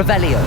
Revelio.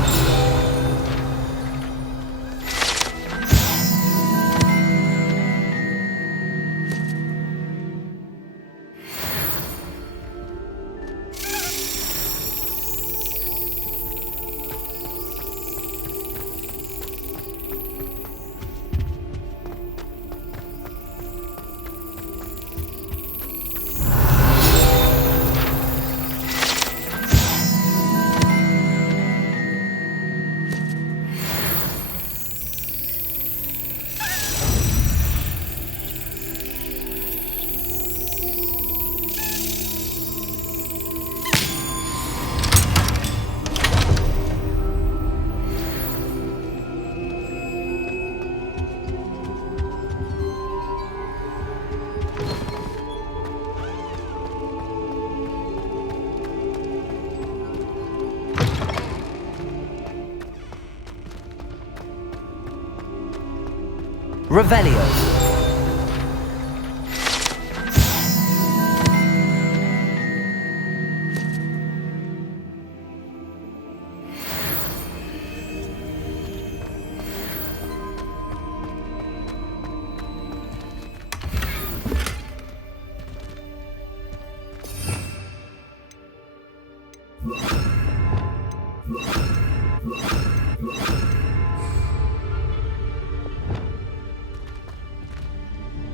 Revelio.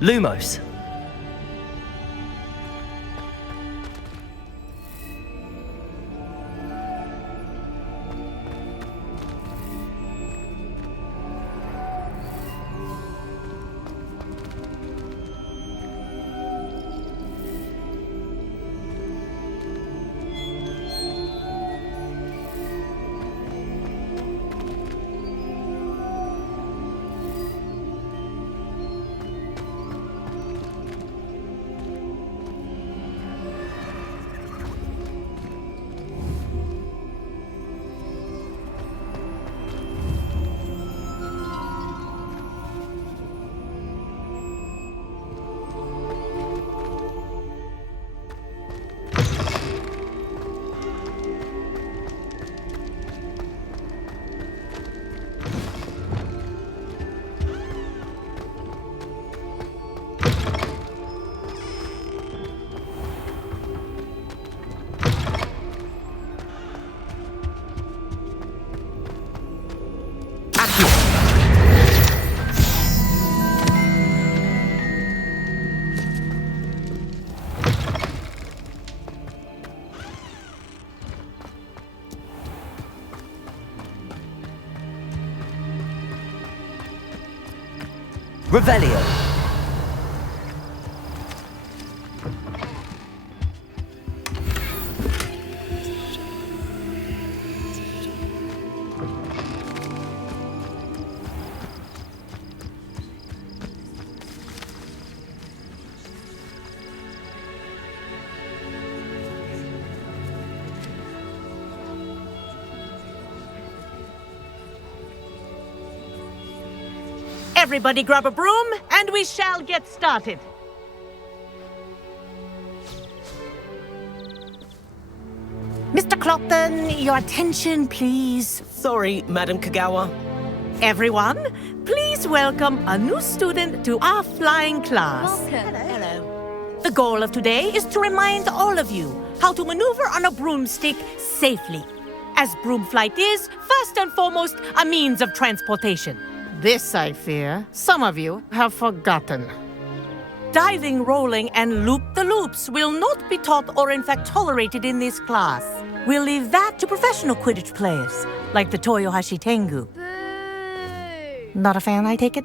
Lumos. Revelio. Everybody grab a broom, and we shall get started. Mr. Clopton, your attention, please. Sorry, Madam Kagawa. Everyone, please welcome a new student to our flying class. Welcome. Hello. The goal of today is to remind all of you how to maneuver on a broomstick safely, as broom flight is, first and foremost, a means of transportation. This, I fear, some of you have forgotten. Diving, rolling, and loop-the-loops will not be taught or in fact tolerated in this class. We'll leave that to professional Quidditch players, like the Toyohashi Tengu. Boo! Not a fan, I take it?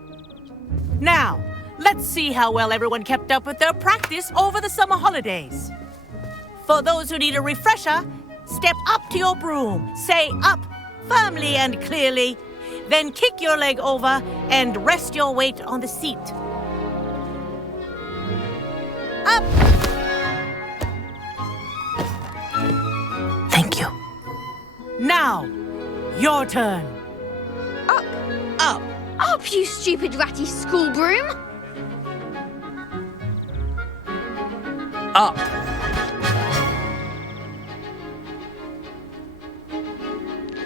Now, let's see how well everyone kept up with their practice over the summer holidays. For those who need a refresher, step up to your broom, say up firmly and clearly, then kick your leg over and rest your weight on the seat. Up! Thank you. Now, your turn. Up! Up! Up, you stupid ratty school broom! Up.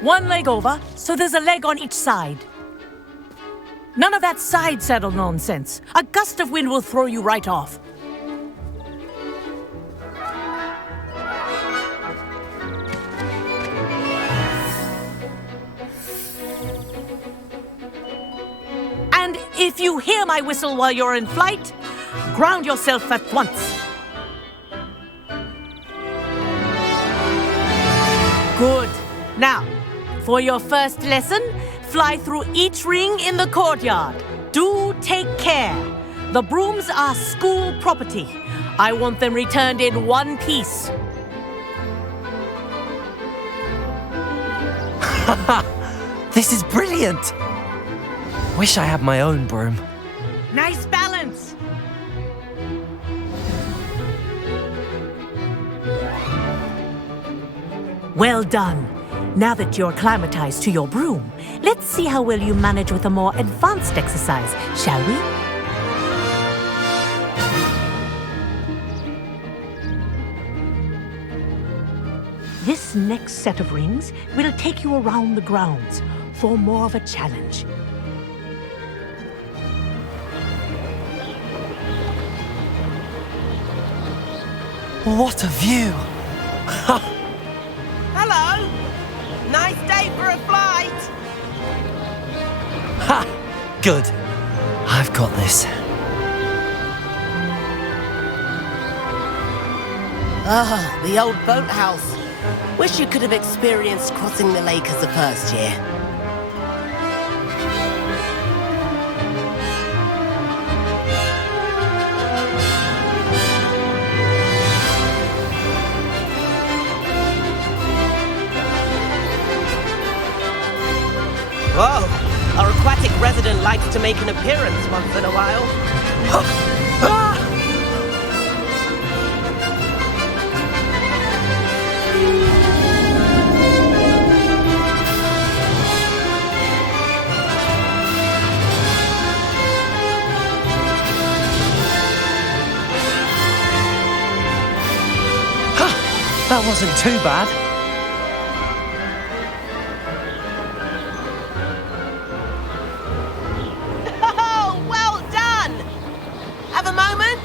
One leg over, so there's a leg on each side. None of that side saddle nonsense. A gust of wind will throw you right off. And if you hear my whistle while you're in flight, ground yourself at once. Good. Now, for your first lesson, fly through each ring in the courtyard. Do take care. The brooms are school property. I want them returned in one piece. This is brilliant! Wish I had my own broom. Nice balance. Well done. Now that you're acclimatized to your broom, let's see how well you manage with a more advanced exercise, shall we? This next set of rings will take you around the grounds for more of a challenge. What a view! Hello! Nice day for a flight! Ha! Good. I've got this. Ah, the old boathouse. Wish you could have experienced crossing the lake as a first year. Whoa! Our aquatic resident likes to make an appearance once in a while. That wasn't too bad. Oh, well done! Have a moment?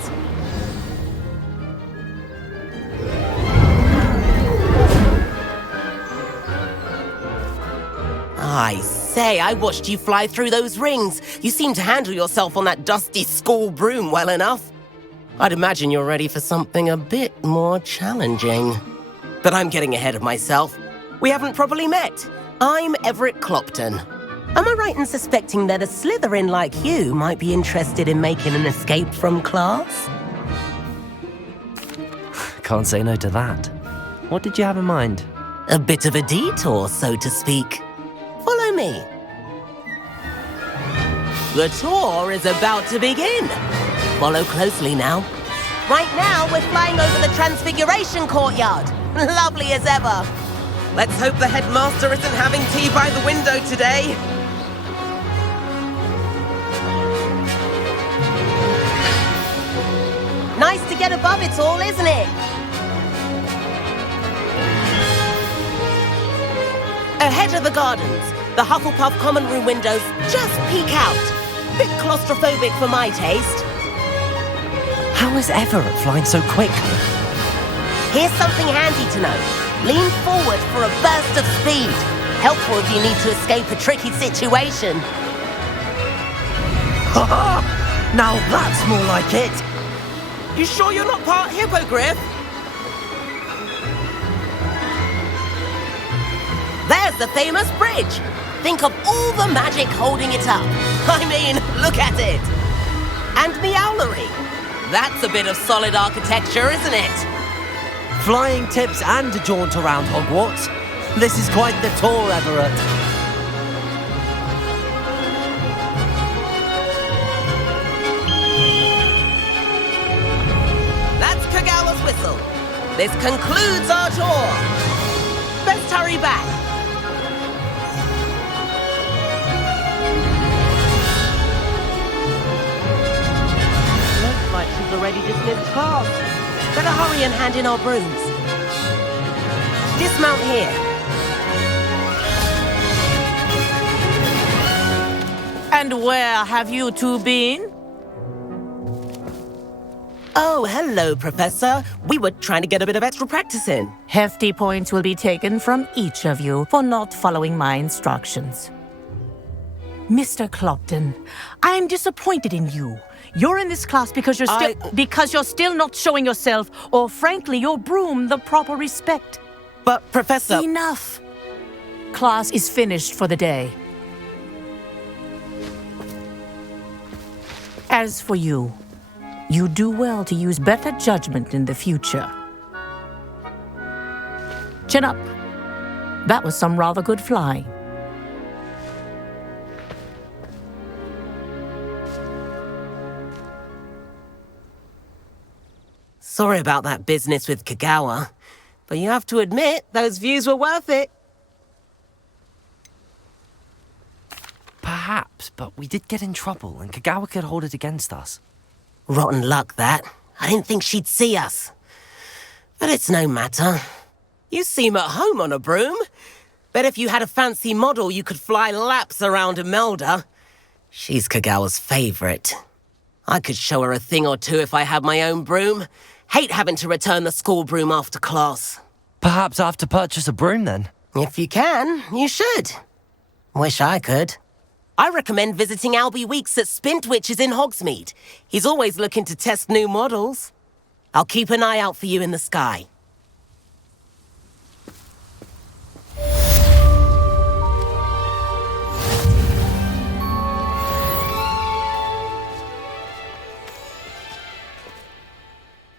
I say, I watched you fly through those rings. You seem to handle yourself on that dusty school broom well enough. I'd imagine you're ready for something a bit more challenging. But I'm getting ahead of myself. We haven't properly met. I'm Everett Clopton. Am I right in suspecting that a Slytherin like you might be interested in making an escape from class? Can't say no to that. What did you have in mind? A bit of a detour, so to speak. Follow me. The tour is about to begin. Follow closely now. Right now, we're flying over the Transfiguration courtyard. Lovely as ever. Let's hope the headmaster isn't having tea by the window today. Nice to get above it all, isn't it? Ahead of the gardens, the Hufflepuff common room windows just peek out. Bit claustrophobic for my taste. How is Everett flying so quickly? Here's something handy to know. Lean forward for a burst of speed. Helpful if you need to escape a tricky situation. Now that's more like it. You sure you're not part hippogriff? There's the famous bridge. Think of all the magic holding it up. I mean, look at it. And the owlery. That's a bit of solid architecture, isn't it? Flying tips and a jaunt around Hogwarts. This is quite the tour, Everett. That's Kagawa's whistle. This concludes our tour. Best hurry back. Looks like she's already dismissed class. Better hurry and hand in our brooms. Dismount here. And where have you two been? Oh, hello, Professor. We were trying to get a bit of extra practice in. Hefty points will be taken from each of you for not following my instructions. Mr. Clopton, I'm disappointed in you. You're in this class because you're still not showing yourself, or frankly, your broom the proper respect. But, Professor... Enough. Class is finished for the day. As for you, you do well to use better judgment in the future. Chin up. That was some rather good flying. Sorry about that business with Kagawa, but you have to admit, those views were worth it. Perhaps, but we did get in trouble, and Kagawa could hold it against us. Rotten luck, that. I didn't think she'd see us. But it's no matter. You seem at home on a broom. Bet if you had a fancy model, you could fly laps around Imelda. She's Kagawa's favorite. I could show her a thing or two if I had my own broom. Hate having to return the school broom after class. Perhaps I have to purchase a broom then. If you can, you should. Wish I could. I recommend visiting Albie Weeks at Spintwitches in Hogsmeade. He's always looking to test new models. I'll keep an eye out for you in the sky.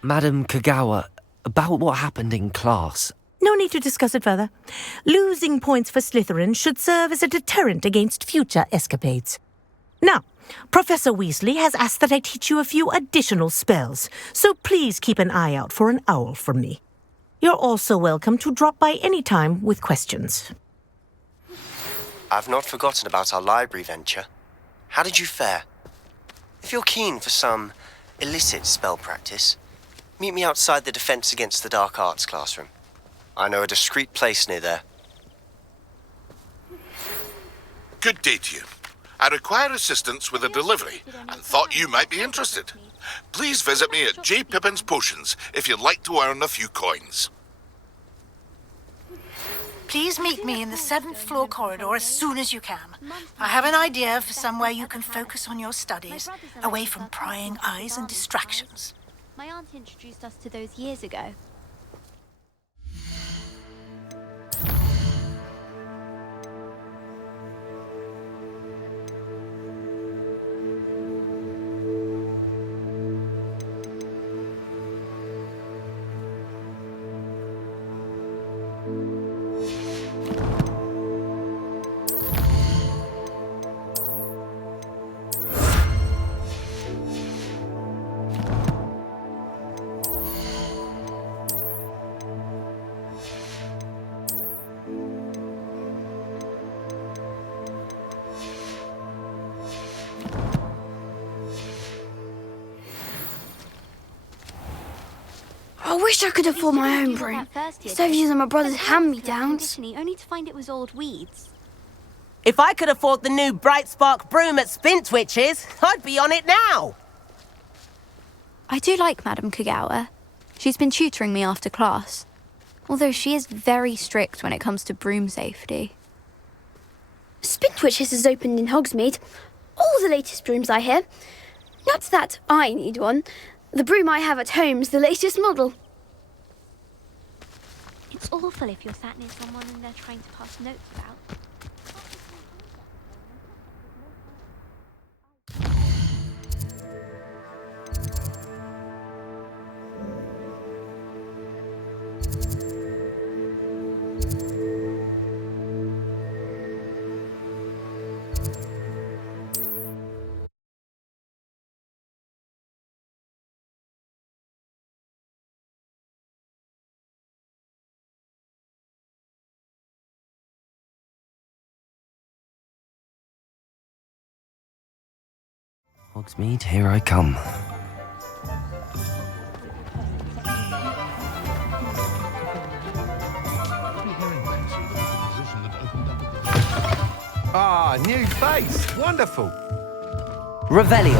Madam Kagawa, about what happened in class. No need to discuss it further. Losing points for Slytherin should serve as a deterrent against future escapades. Now, Professor Weasley has asked that I teach you a few additional spells, so please keep an eye out for an owl from me. You're also welcome to drop by any time with questions. I've not forgotten about our library venture. How did you fare? If you're keen for some illicit spell practice, meet me outside the Defense Against the Dark Arts classroom. I know a discreet place near there. Good day to you. I require assistance with a delivery and thought you might be interested. Please visit me at J. Pippin's Potions if you'd like to earn a few coins. Please meet me in the 7th floor corridor as soon as you can. I have an idea for somewhere you can focus on your studies, away from prying eyes and distractions. My aunt introduced us to those years ago. I wish I could afford my own broom. Instead of using my brother's hand-me-downs. Only to find it was old weeds. If I could afford the new Bright Spark broom at Spintwitches, I'd be on it now. I do like Madam Kagawa. She's been tutoring me after class. Although she is very strict when it comes to broom safety. Spintwitches has opened in Hogsmeade. All the latest brooms, I hear. Not that I need one. The broom I have at home's the latest model. It's awful if you're sat near someone and they're trying to pass notes about. Hogsmeade, here I come. Ah, new face. Wonderful. Revelio.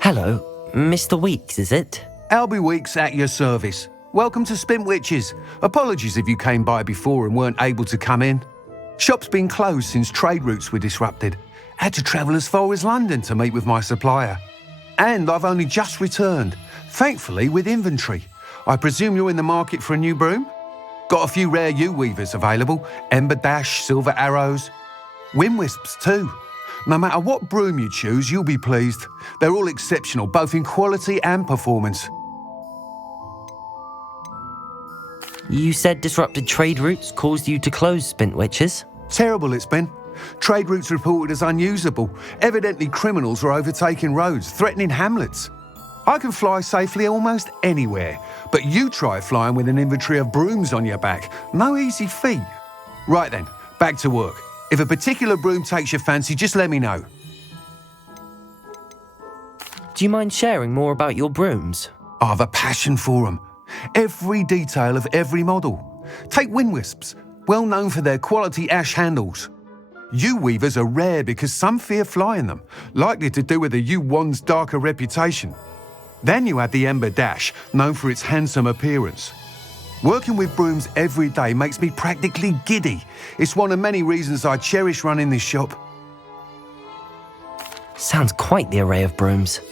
Hello, Mr. Weeks, is it? Albie Weeks at your service. Welcome to Spintwitches. Apologies if you came by before and weren't able to come in. Shop's been closed since trade routes were disrupted. Had to travel as far as London to meet with my supplier. And I've only just returned, thankfully with inventory. I presume you're in the market for a new broom? Got a few rare U-weavers available, Ember Dash, Silver Arrows. Wind Wisps too. No matter what broom you choose, you'll be pleased. They're all exceptional, both in quality and performance. You said disrupted trade routes caused you to close Spintwitches? Terrible it's been. Trade routes reported as unusable. Evidently criminals were overtaking roads, threatening hamlets. I can fly safely almost anywhere, but you try flying with an inventory of brooms on your back. No easy feat. Right then, back to work. If a particular broom takes your fancy, just let me know. Do you mind sharing more about your brooms? I have a passion for them. Every detail of every model. Take Wind Wisps, well known for their quality ash handles. U-weavers are rare because some fear flying them, likely to do with the U-wand's darker reputation. Then you have the Ember Dash, known for its handsome appearance. Working with brooms every day makes me practically giddy. It's one of many reasons I cherish running this shop. Sounds quite the array of brooms.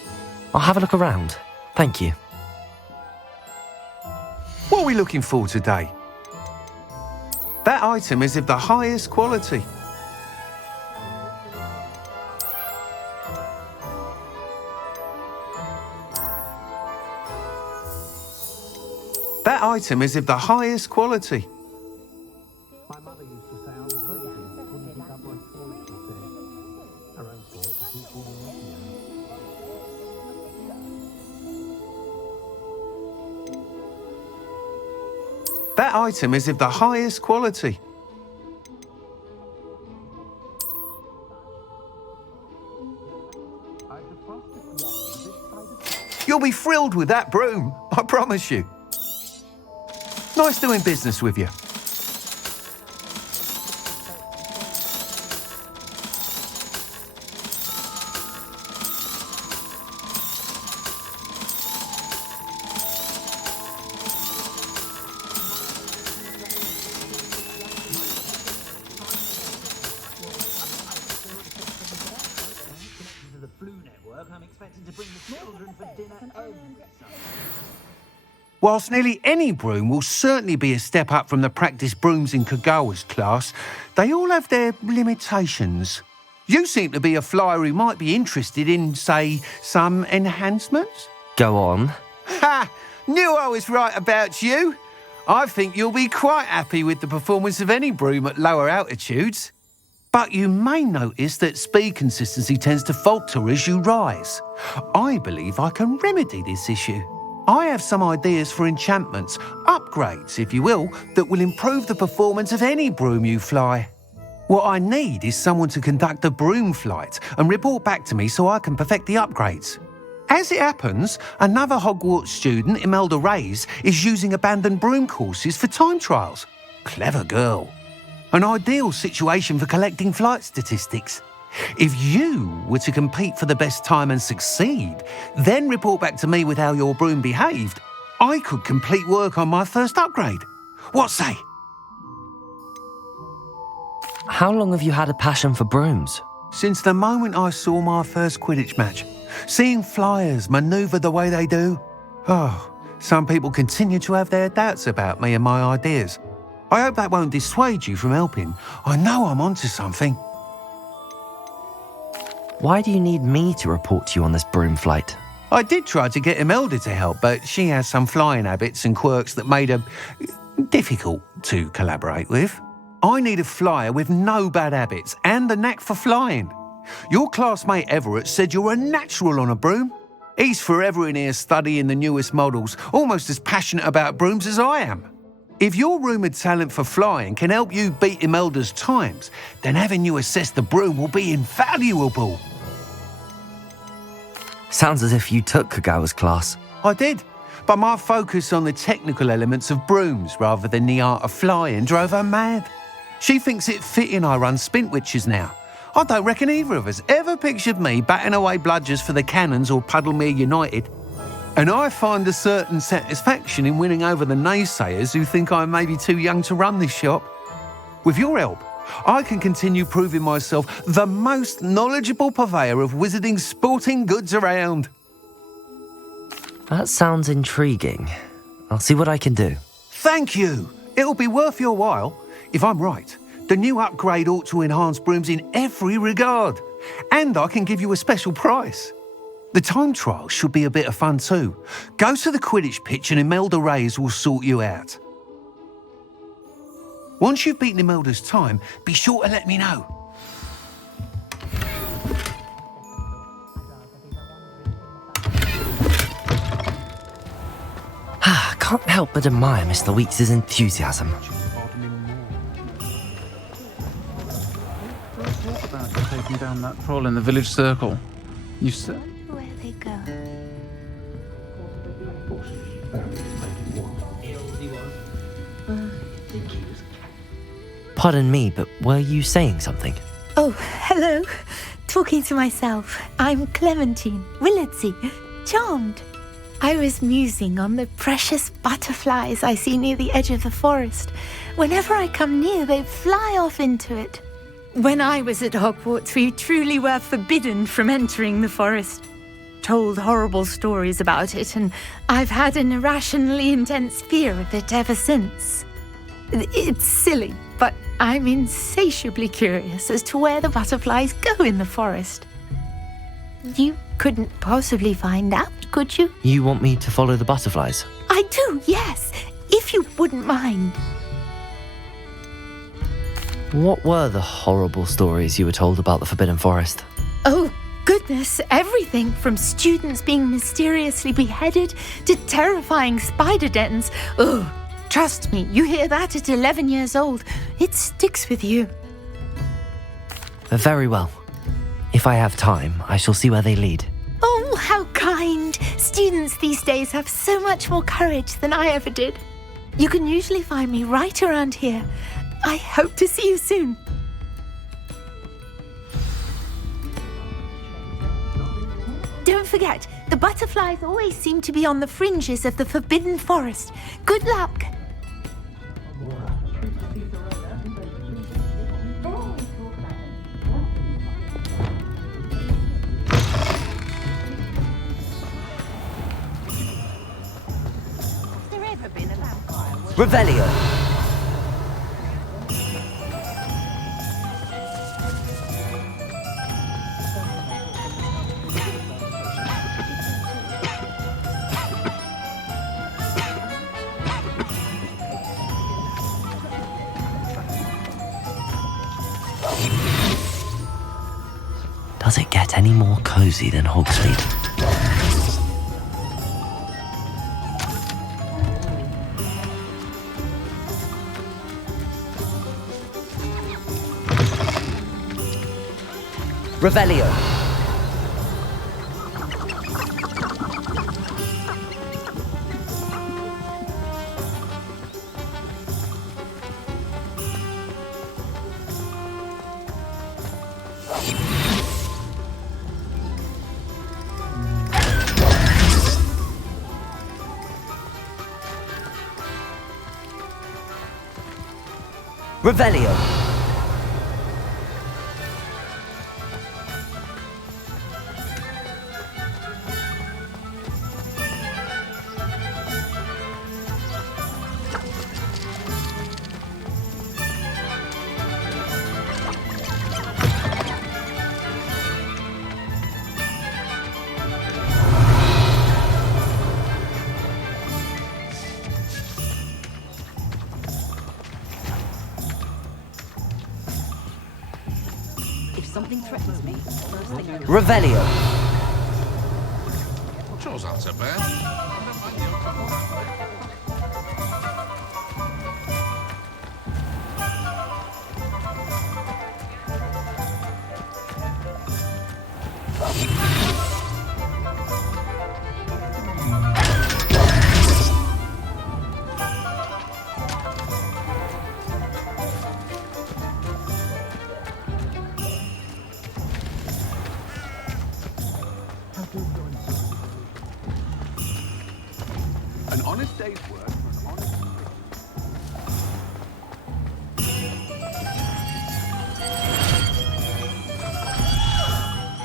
I'll have a look around. Thank you. What are we looking for today? That item is of the highest quality. That item is of the highest quality. My mother used to say I was lazy, wouldn't pick up my toys, she said. Her own fault for keep falling off. That item is of the highest quality. You'll be thrilled with that broom, I promise you. Nice doing business with you. Whilst nearly any broom will certainly be a step up from the practice brooms in Kagawa's class, they all have their limitations. You seem to be a flyer who might be interested in, say, some enhancements? Go on. Ha! Knew I was right about you. I think you'll be quite happy with the performance of any broom at lower altitudes. But you may notice that speed consistency tends to falter as you rise. I believe I can remedy this issue. I have some ideas for enchantments, upgrades, if you will, that will improve the performance of any broom you fly. What I need is someone to conduct a broom flight and report back to me so I can perfect the upgrades. As it happens, another Hogwarts student, Imelda Reyes, is using abandoned broom courses for time trials. Clever girl. An ideal situation for collecting flight statistics. If you were to compete for the best time and succeed, then report back to me with how your broom behaved, I could complete work on my first upgrade. What say? How long have you had a passion for brooms? Since the moment I saw my first Quidditch match. Seeing flyers manoeuvre the way they do. Oh, some people continue to have their doubts about me and my ideas. I hope that won't dissuade you from helping. I know I'm onto something. Why do you need me to report to you on this broom flight? I did try to get Imelda to help, but she has some flying habits and quirks that made her difficult to collaborate with. I need a flyer with no bad habits and the knack for flying. Your classmate Everett said you're a natural on a broom. He's forever in here studying the newest models, almost as passionate about brooms as I am. If your rumoured talent for flying can help you beat Imelda's times, then having you assess the broom will be invaluable. Sounds as if you took Kagawa's class. I did, but my focus on the technical elements of brooms rather than the art of flying drove her mad. She thinks it fitting I run Spintwitches now. I don't reckon either of us ever pictured me batting away bludgers for the Cannons or Puddlemere United. And I find a certain satisfaction in winning over the naysayers who think I may be too young to run this shop. With your help, I can continue proving myself the most knowledgeable purveyor of wizarding sporting goods around. That sounds intriguing. I'll see what I can do. Thank you. It'll be worth your while. If I'm right, the new upgrade ought to enhance brooms in every regard. And I can give you a special price. The time trial should be a bit of fun too. Go to the Quidditch pitch and Imelda Reyes will sort you out. Once you've beaten Imelda's time, be sure to let me know. I can't help but admire Mr. Weeks' enthusiasm. About taking down that troll in the village circle. You said... Where they go? Pardon me, but were you saying something? Oh, hello. Talking to myself. I'm Clementine Willardsey. Charmed. I was musing on the precious butterflies I see near the edge of the forest. Whenever I come near, they fly off into it. When I was at Hogwarts, we truly were forbidden from entering the forest. Told horrible stories about it, and I've had an irrationally intense fear of it ever since. It's silly, but I'm insatiably curious as to where the butterflies go in the forest. You couldn't possibly find out, could you? You want me to follow the butterflies? I do, yes, if you wouldn't mind. What were the horrible stories you were told about the Forbidden Forest? Oh, goodness, everything from students being mysteriously beheaded to terrifying spider dens. Oh, trust me, you hear that at 11 years old, it sticks with you. Very well. If I have time, I shall see where they lead. Oh, how kind. Students these days have so much more courage than I ever did. You can usually find me right around here. I hope to see you soon. Don't forget, the butterflies always seem to be on the fringes of the Forbidden Forest. Good luck. Revelio! Does it get any more cozy than Hogsmeade? Revelio. Revelio. Something threatens me. Revelio. Chore's not so bad. honest day's work for an honest...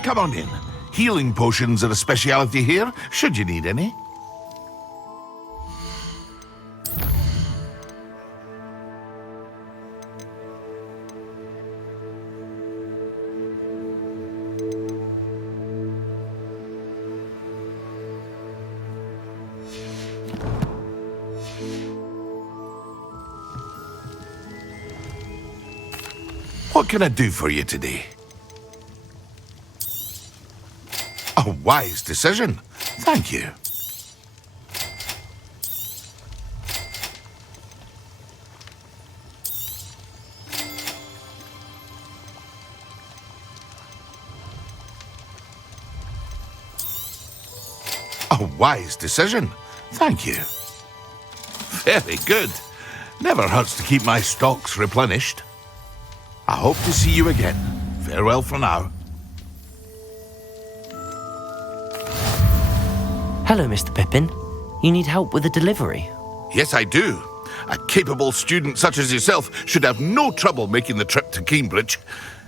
Come on in. Healing potions are a speciality here, should you need any. What can I do for you today? A wise decision. Thank you. A wise decision. Thank you. Very good. Never hurts to keep my stocks replenished. I hope to see you again. Farewell for now. Hello, Mr. Pippin. You need help with a delivery? Yes, I do. A capable student such as yourself should have no trouble making the trip to Cambridge.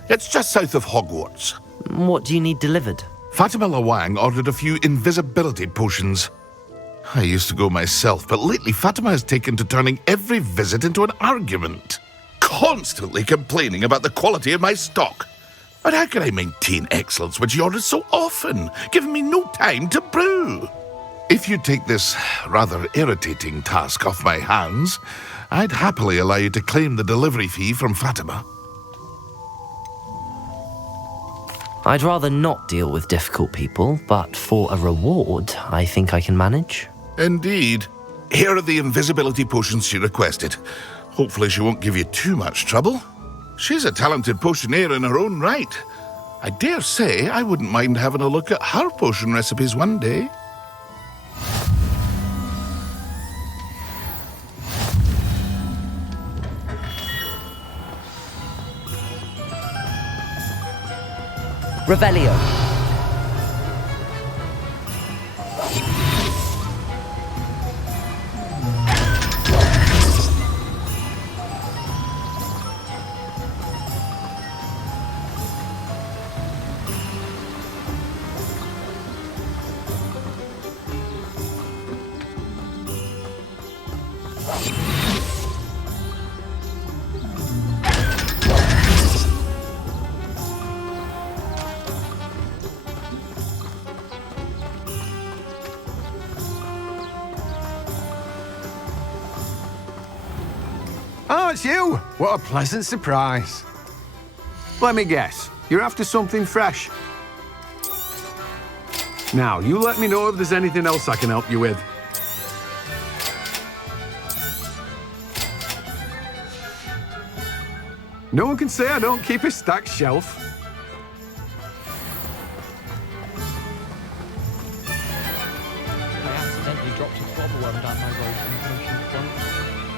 It's just south of Hogwarts. What do you need delivered? Fatima Lawang ordered a few invisibility potions. I used to go myself, but lately Fatima has taken to turning every visit into an argument. Constantly complaining about the quality of my stock. But how can I maintain excellence when she orders so often, giving me no time to brew? If you take this rather irritating task off my hands, I'd happily allow you to claim the delivery fee from Fatima. I'd rather not deal with difficult people, but for a reward, I think I can manage. Indeed. Here are the invisibility potions she requested. Hopefully she won't give you too much trouble. She's a talented potioneer in her own right. I dare say I wouldn't mind having a look at her potion recipes one day. Revelio. Oh, it's you! What a pleasant surprise. Let me guess, you're after something fresh. Now, you let me know if there's anything else I can help you with. No one can say I don't keep a stacked shelf. I accidentally dropped a bobbleworm down my road from the ocean front.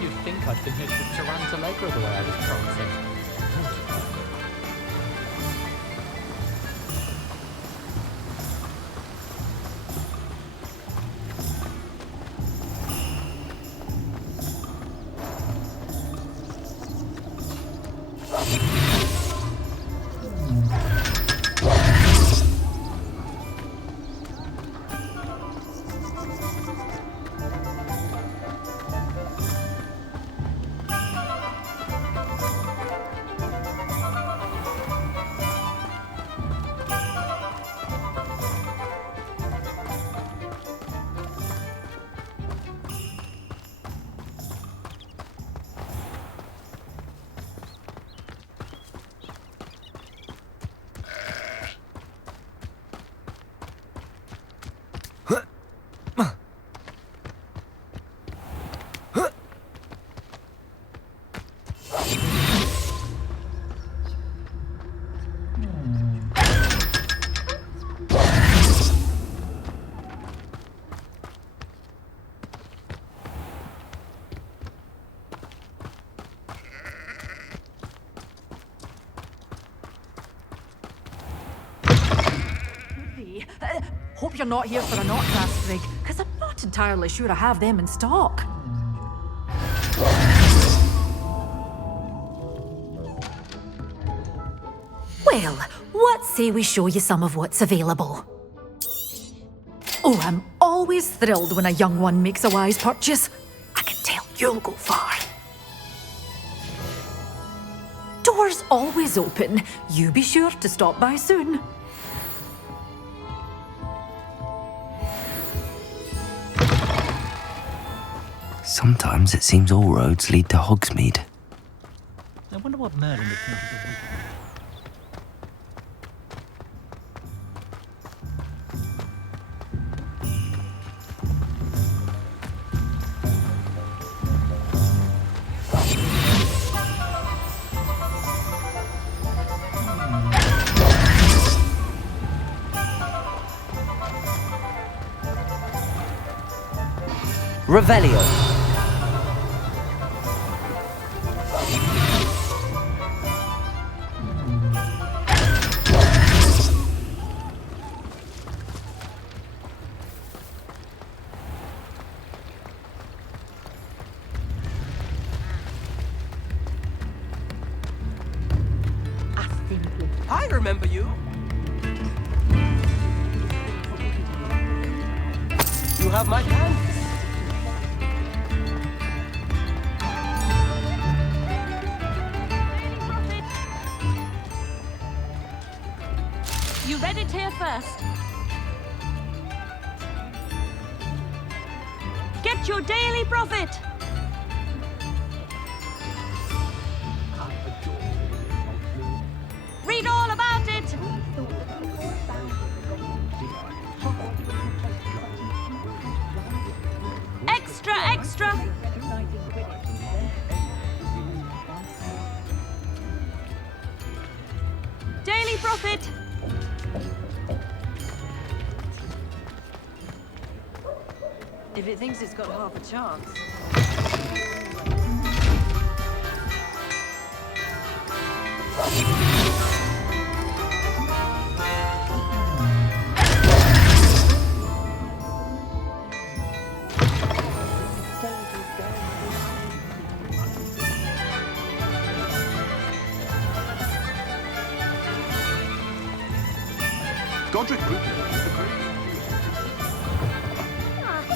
You'd think I'd been hit with Tarantallegra the way I was prancing. Hope you're not here for an art class, Greg, because I'm not not entirely sure I have them in stock. Well, what say we show you some of what's available? Oh, I'm always thrilled when a young one makes a wise purchase. I can tell you'll go far. Doors always open. You be sure to stop by soon. Sometimes it seems all roads lead to Hogsmeade. I wonder what Merlin would think of this. Revelio. I remember you. You have my hand. You read it here first. Get your daily profit. Read all about it. Extra, extra. Daily profit. If it thinks it's got half a chance. Godric Group.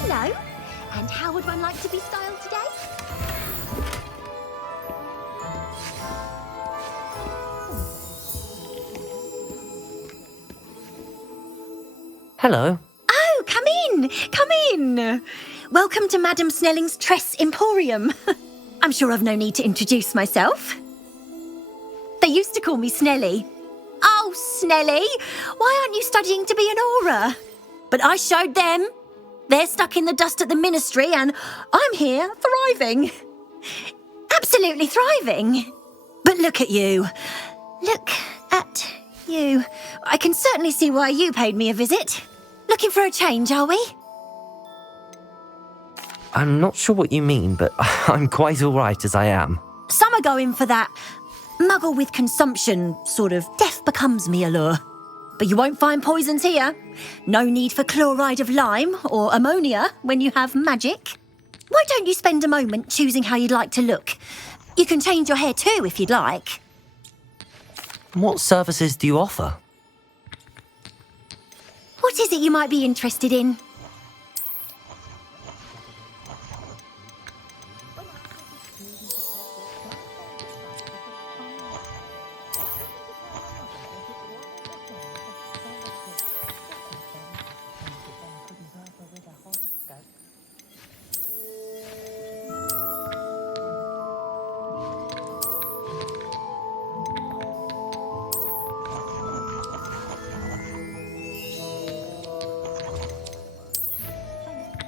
Hello. And how would one like to be styled today? Hello. Oh, come in. Come in. Welcome to Madame Snelling's Tress Emporium. I'm sure I've no need to introduce myself. They used to call me Snelly. Oh, Snelly, why aren't you studying to be an aura? But I showed them. They're stuck in the dust at the ministry and I'm here thriving. Absolutely thriving. But look at you. Look at you. I can certainly see why you paid me a visit. Looking for a change, are we? I'm not sure what you mean, but I'm quite all right as I am. Some are going for that muggle with consumption, sort of death becomes me allure. But you won't find poisons here. No need for chloride of lime or ammonia when you have magic. Why don't you spend a moment choosing how you'd like to look? You can change your hair too if you'd like. What services do you offer? What is it you might be interested in?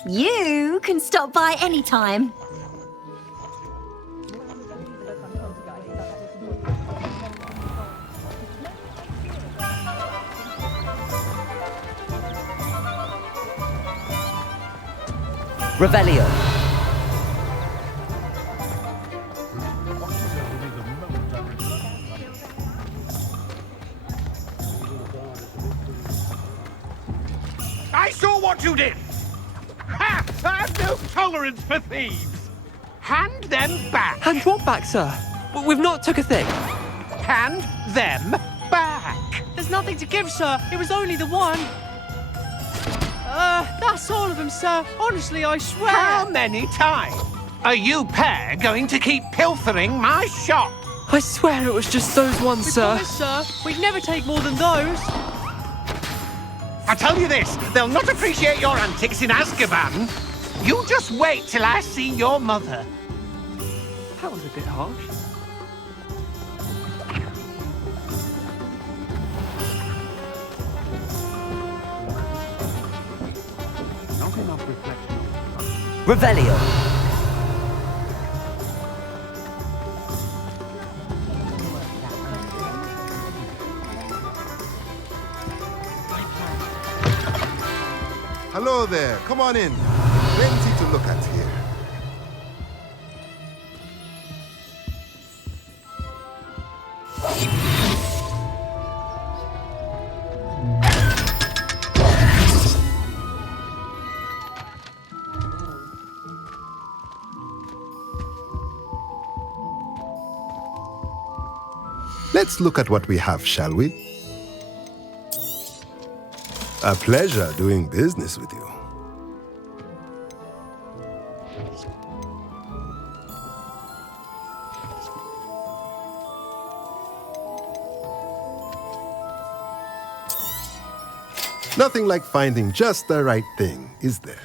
You can stop by any time. Revelio. I saw what you did! Ha! No tolerance for thieves! Hand them back! Hand what back, sir? We've not took a thing. Hand them back! There's nothing to give, sir. It was only the one. That's all of them, sir. Honestly, I swear. How many times are you pair going to keep pilfering my shop? I swear it was just those ones, We sir. promise, sir. We'd never take more than those. I tell you this, they'll not appreciate your antics in Azkaban. You just wait till I see your mother. That was a bit harsh. Not enough reflection. Revelio. Hello there. Come on in. Plenty to look at here. Let's look at what we have, shall we? A pleasure doing business with you. Nothing like finding just the right thing, is there?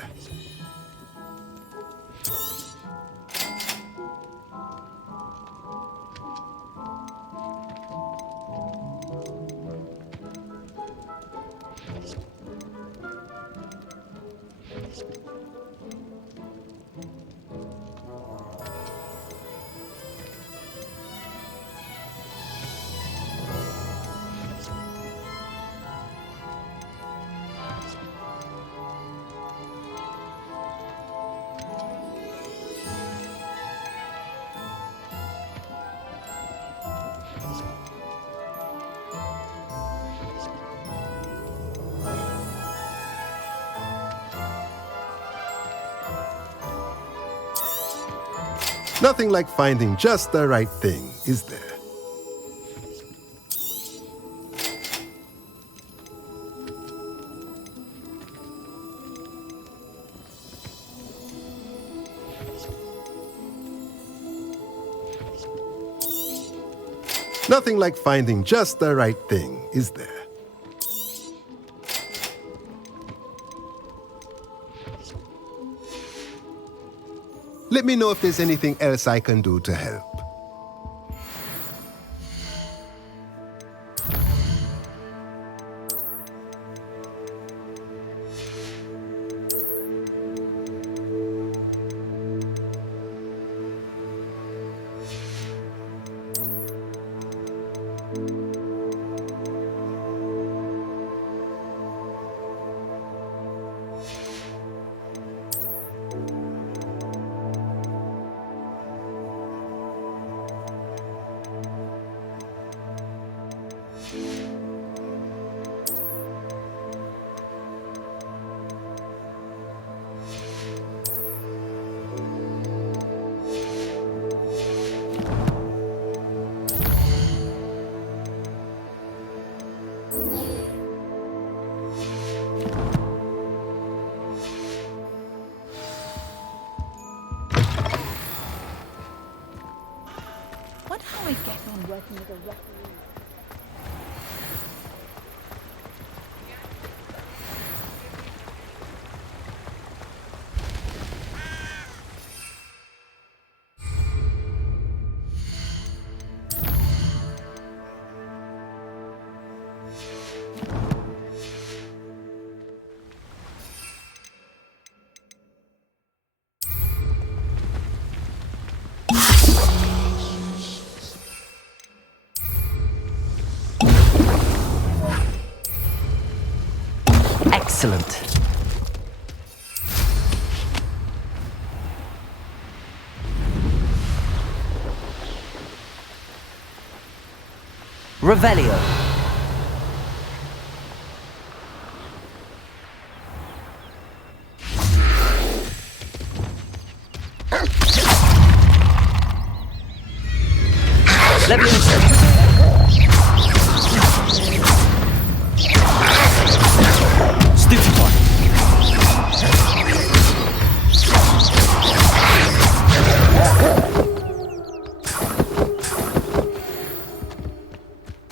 Nothing like finding just the right thing, is there? Nothing like finding just the right thing, is there? Let me know if there's anything else I can do to help. Wonder how I get on working with a referee. Excellent. Revelio. Leviosa! Stupefy!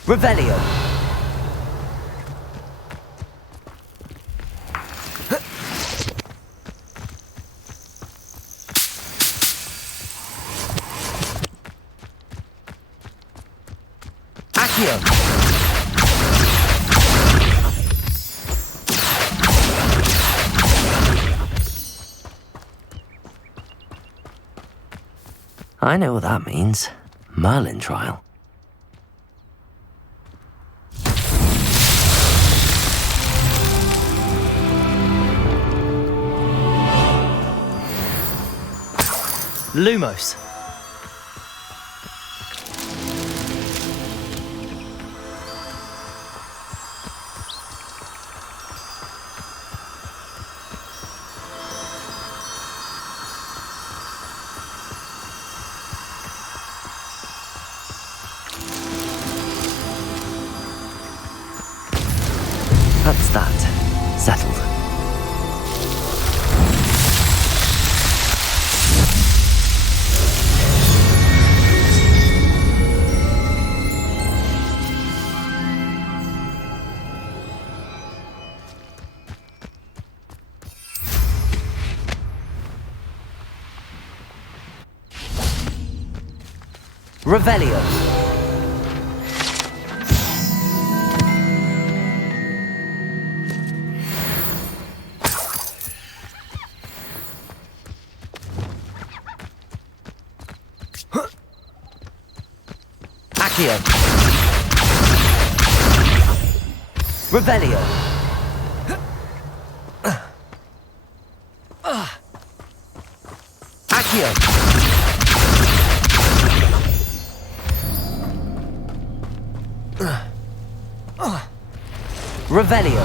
Revelio! Accio! I know what that means. Merlin trial. Lumos. That's that. Settled. Revelio. Accio. Revelio. Accio. Revelio.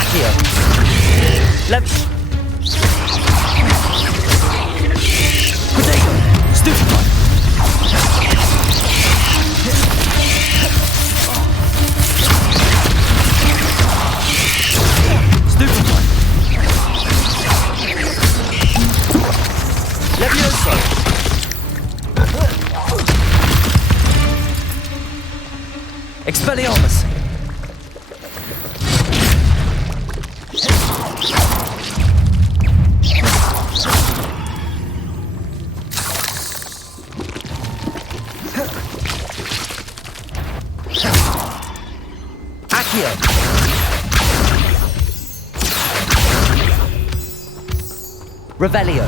Accio. Protego. Stupefy. Stupefy. Levioso. Expelliarmus. Accio. Revelio.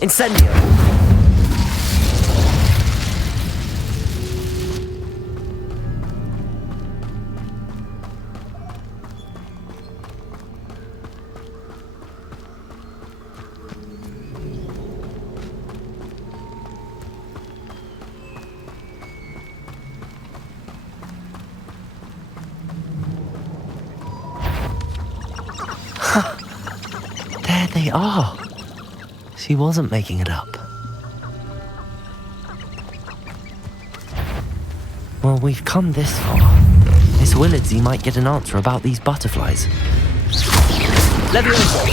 Incendio. There they are. She wasn't making it up. Well, we've come this far. Miss Willardsy might get an answer about these butterflies. Levioso.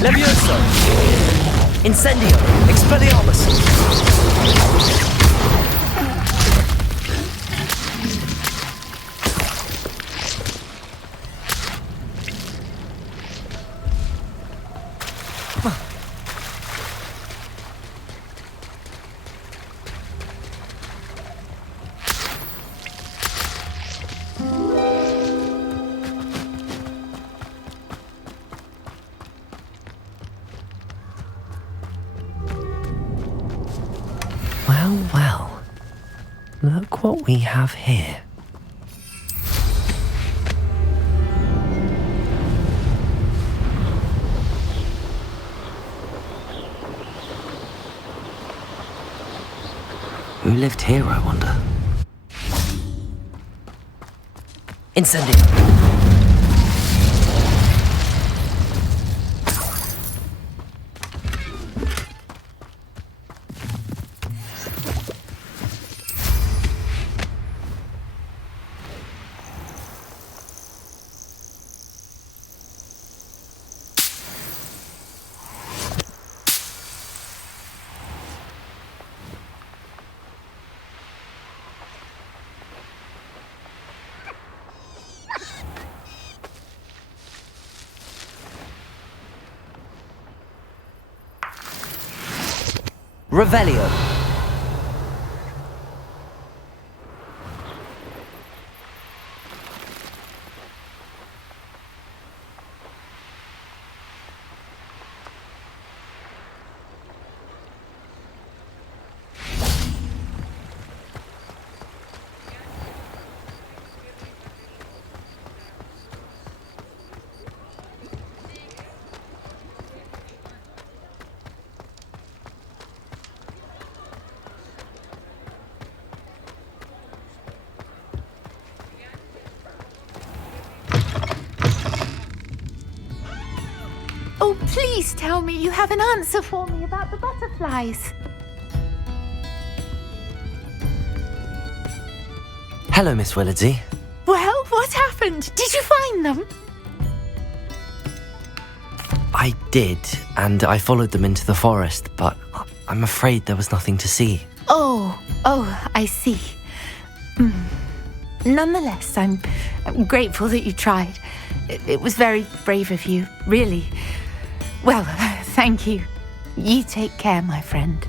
Levioso. Incendio. Expelliarmus. Well, look what we have here. lived here, I wonder? Incendio! Revelio. Oh, please tell me you have an answer for me about the butterflies. Hello, Miss Willardsey. Well, what happened? Did you find them? I did, and I followed them into the forest, but I'm afraid there was nothing to see. Oh, I see. Nonetheless, I'm grateful that you tried. It was very brave of you, really. Well, thank you. You take care, my friend.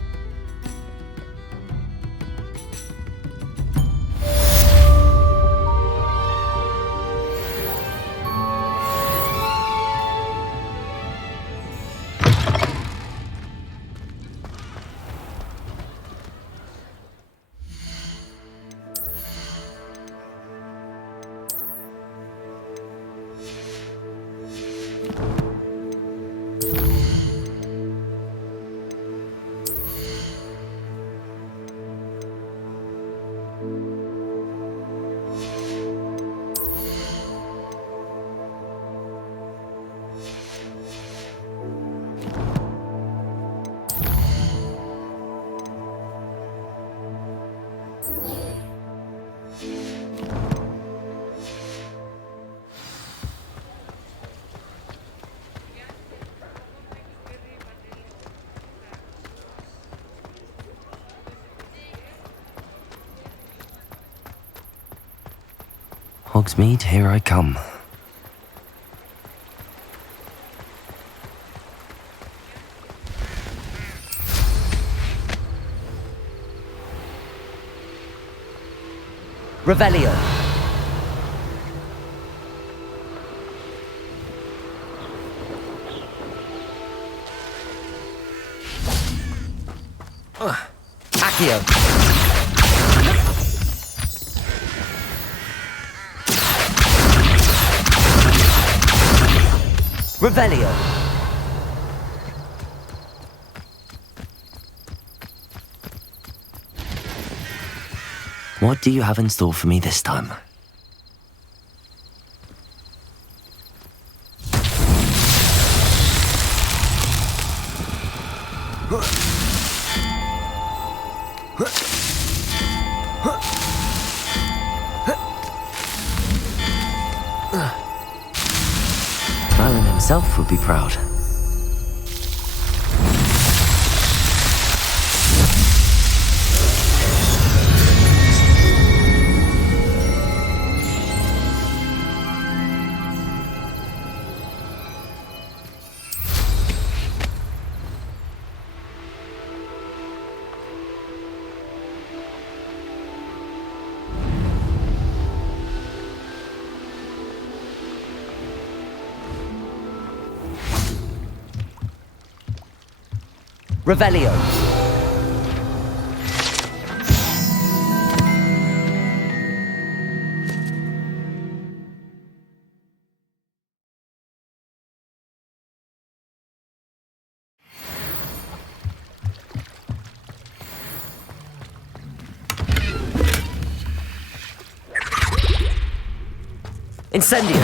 Hogsmeade, here I come. Revelio. Accio. Revelio. What do you have in store for me this time? Merlin himself would be proud. Revelio. Incendio.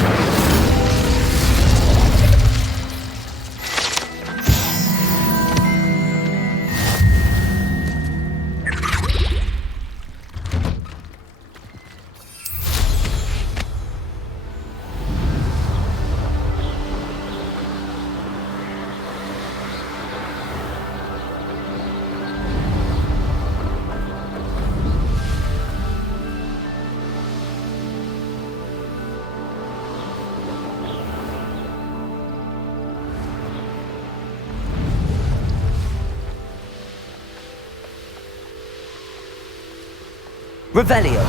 Revelio.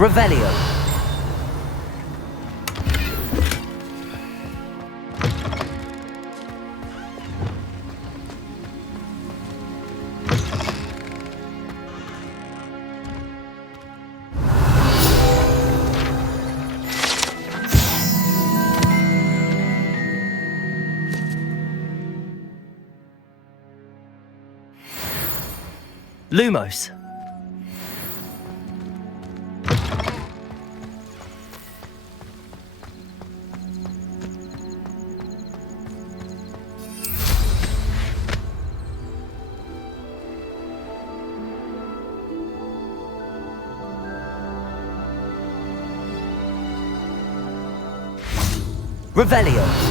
Revelio. Lumos. Revelio.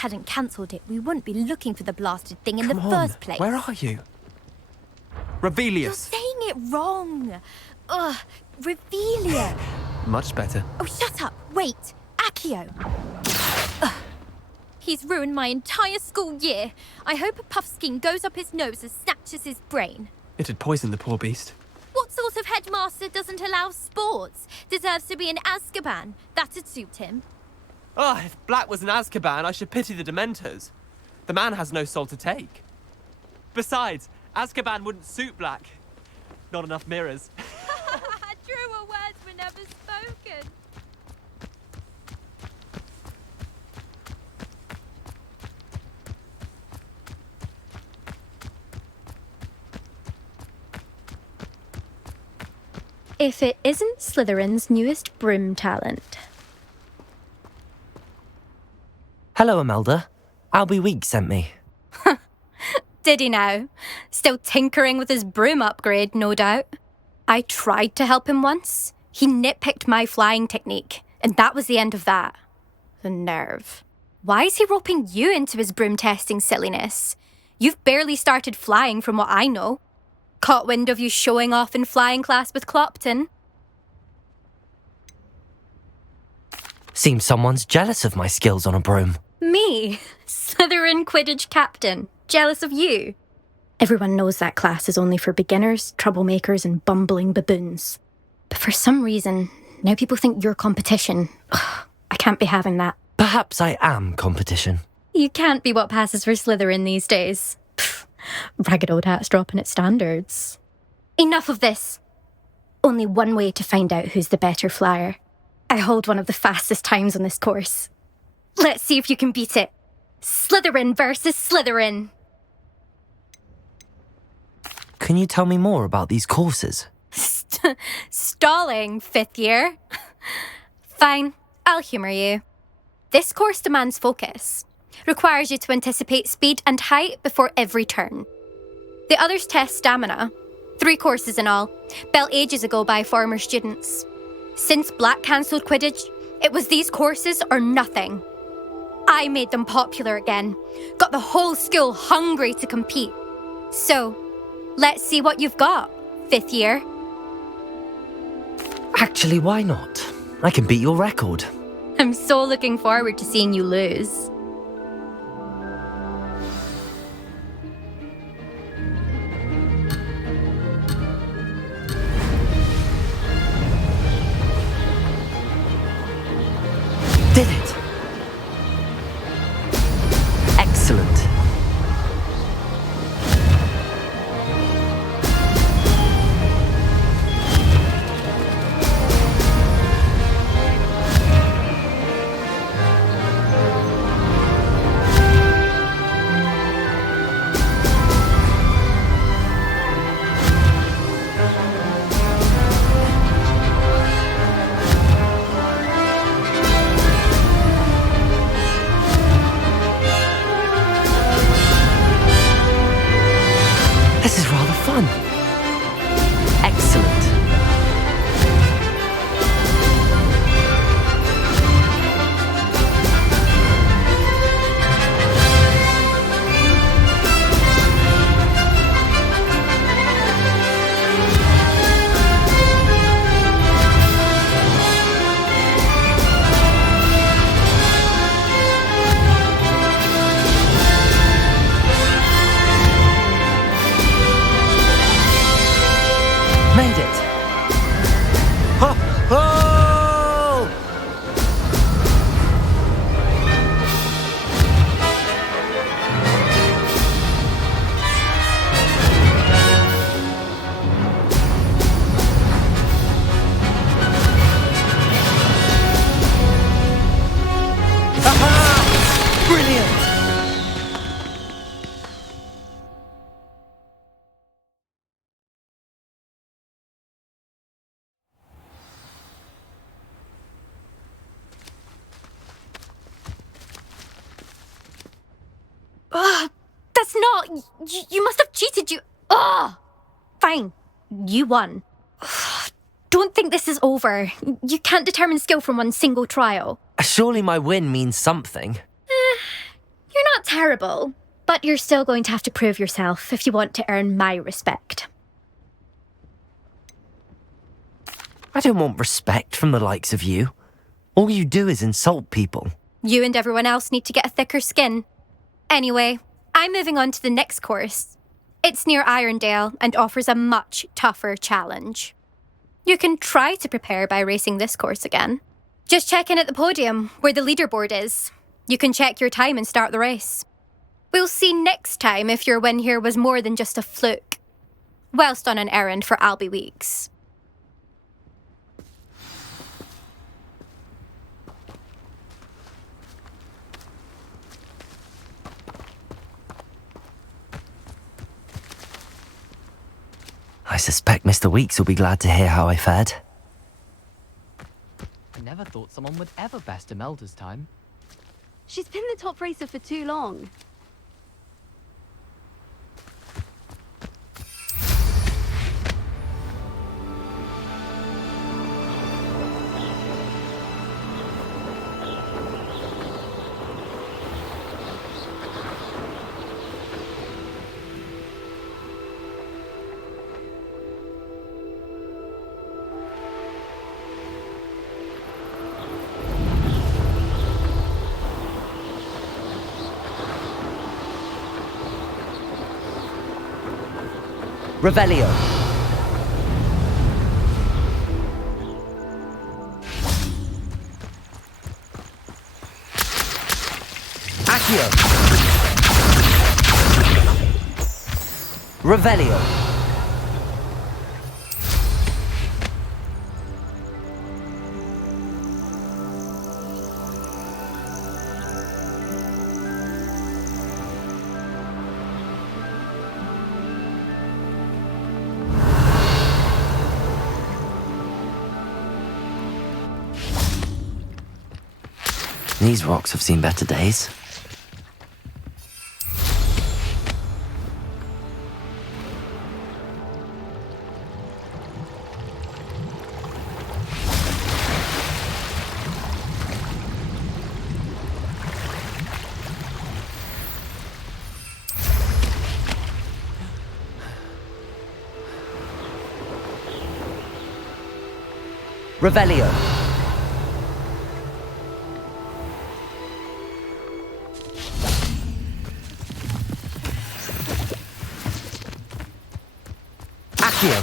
Hadn't cancelled it, we wouldn't be looking for the blasted thing in the first place. Where are you? Revelius. You're saying it wrong. Ugh, Revelia. Much better. Oh, shut up. Wait. Accio. Ugh. He's ruined my entire school year. I hope a puffskein goes up his nose and snatches his brain. It'd poison the poor beast. What sort of headmaster doesn't allow sports? Deserves to be in Azkaban. That'd suit him. Ah, if Black was in Azkaban, I should pity the Dementors. The man has no soul to take. Besides, Azkaban wouldn't suit Black. Not enough mirrors. Truer words were never spoken. If it isn't Slytherin's newest broom talent. Hello, Imelda. Albie Weeks sent me. Did he now? Still tinkering with his broom upgrade, no doubt. I tried to help him once. He nitpicked my flying technique, and that was the end of that. The nerve. Why is he roping you into his broom testing silliness? You've barely started flying from what I know. Caught wind of you showing off in flying class with Clopton. Seems someone's jealous of my skills on a broom. Me? Slytherin Quidditch captain. Jealous of you? Everyone knows that class is only for beginners, troublemakers, and bumbling baboons. But for some reason, now people think you're competition. Ugh, I can't be having that. Perhaps I am competition. You can't be what passes for Slytherin these days. Pfft, ragged old hat's dropping its standards. Enough of this. Only one way to find out who's the better flyer. I hold one of the fastest times on this course. Let's see if you can beat it. Slytherin versus Slytherin. Can you tell me more about these courses? Stalling, 5th year. Fine, I'll humour you. This course demands focus. Requires you to anticipate speed and height before every turn. The others test stamina. 3 courses in all, built ages ago by former students. Since Black cancelled Quidditch, it was these courses or nothing. I made them popular again, got the whole school hungry to compete. So, let's see what you've got, 5th year. Actually, why not? I can beat your record. I'm so looking forward to seeing you lose. Did it! Excellent. This is rather fun. Excellent. Made it! Ho! Ho! Aha! Brilliant! That's not... You must have cheated, you... Ugh! Fine. You won. Don't think this is over. You can't determine skill from one single trial. Surely my win means something. You're not terrible, but you're still going to have to prove yourself if you want to earn my respect. I don't want respect from the likes of you. All you do is insult people. You and everyone else need to get a thicker skin. Anyway, I'm moving on to the next course. It's near Irondale and offers a much tougher challenge. You can try to prepare by racing this course again. Just check in at the podium, where the leaderboard is. You can check your time and start the race. We'll see next time if your win here was more than just a fluke, whilst on an errand for Albie Weeks. I suspect Mr. Weeks will be glad to hear how I fared. I never thought someone would ever best Imelda's time. She's been the top racer for too long. Revelio. Accio. Revelio. These rocks have seen better days. Revelio. Accio.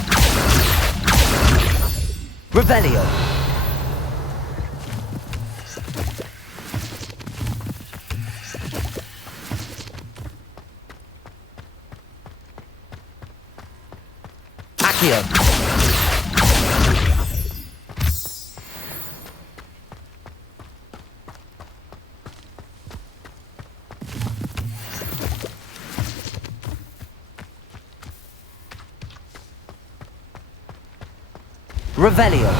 Revelio. Accio. Revelio.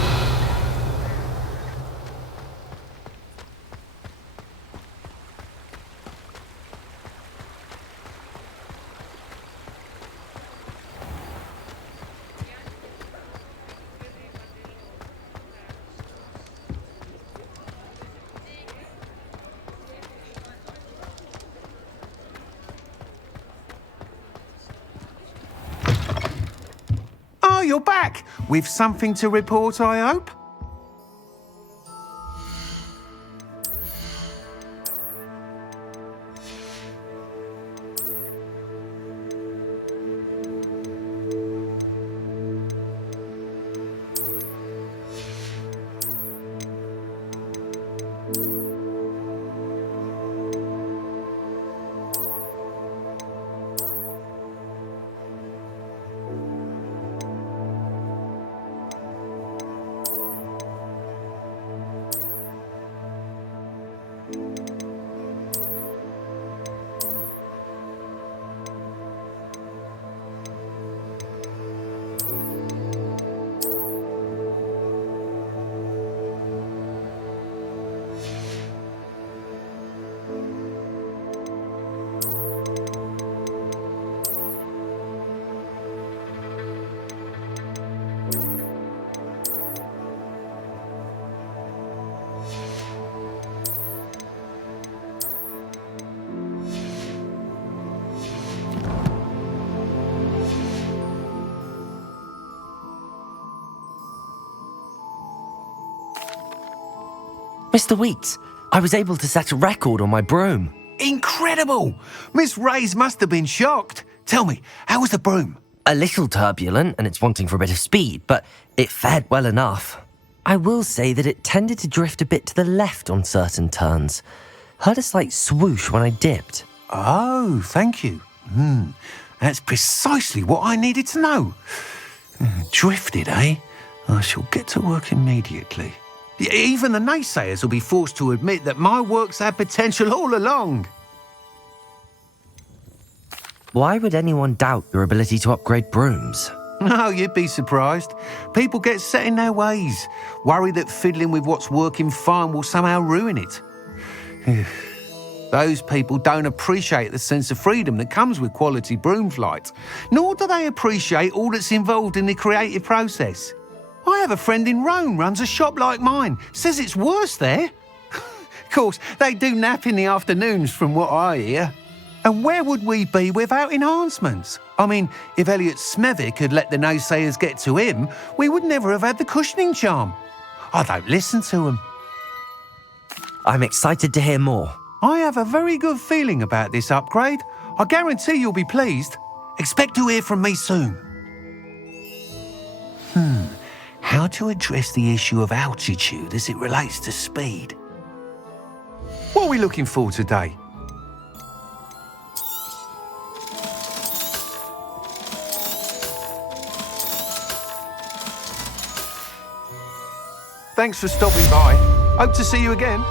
Oh, you're back! With something to report, I hope? Mr. Weeks, I was able to set a record on my broom. Incredible! Miss Ray's must have been shocked. Tell me, how was the broom? A little turbulent and it's wanting for a bit of speed, but it fared well enough. I will say that it tended to drift a bit to the left on certain turns. Heard a slight swoosh when I dipped. Oh, thank you. That's precisely what I needed to know. Drifted, eh? I shall get to work immediately. Even the naysayers will be forced to admit that my work's had potential all along. Why would anyone doubt your ability to upgrade brooms? No, you'd be surprised. People get set in their ways, worry that fiddling with what's working fine will somehow ruin it. Those people don't appreciate the sense of freedom that comes with quality broom flight, nor do they appreciate all that's involved in the creative process. I have a friend in Rome runs a shop like mine, says it's worse there. Of course, they do nap in the afternoons from what I hear. And where would we be without enhancements? I mean, if Elliot Smethwick had let the naysayers get to him, we would never have had the cushioning charm. I don't listen to them. I'm excited to hear more. I have a very good feeling about this upgrade. I guarantee you'll be pleased. Expect to hear from me soon. How to address the issue of altitude as it relates to speed. What are we looking for today? Thanks for stopping by. Hope to see you again.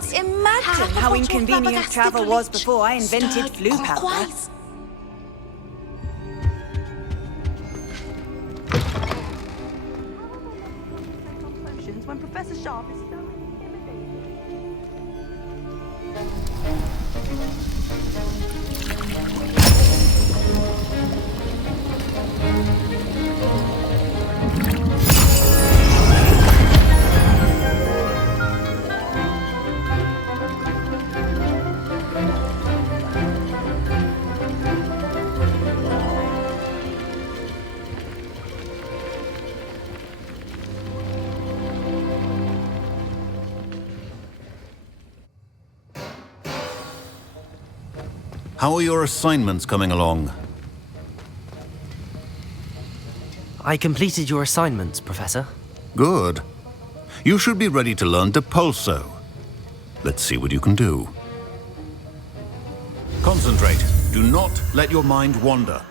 can't imagine how inconvenient travel was before I invented flu powder. When Professor Sharp is so How are your assignments coming along? I completed your assignments, Professor. Good. You should be ready to learn Depulso. Let's see what you can do. Concentrate. Do not let your mind wander.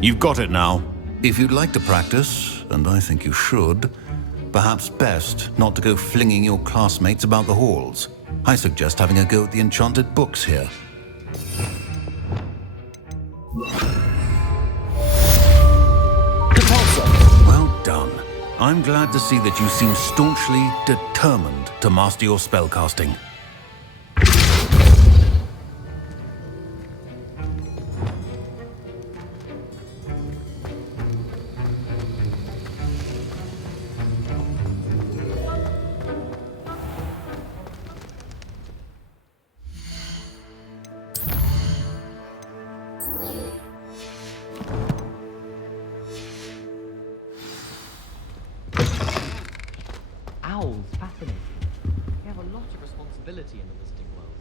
You've got it now. If you'd like to practice, and I think you should, perhaps best not to go flinging your classmates about the halls. I suggest having a go at the enchanted books here. Well done. I'm glad to see that you seem staunchly determined to master your spellcasting. Owls, fascinating. They have a lot of responsibility in the wizarding world.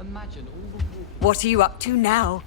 Imagine all the walking... What are you up to now?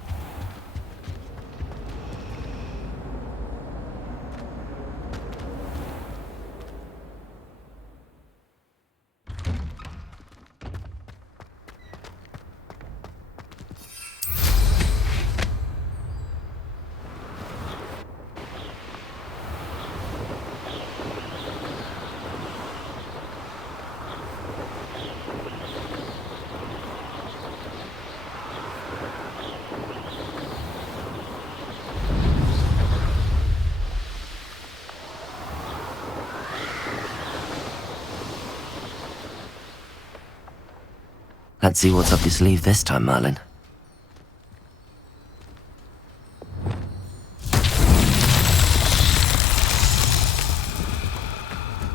Let's see what's up your sleeve this time, Merlin.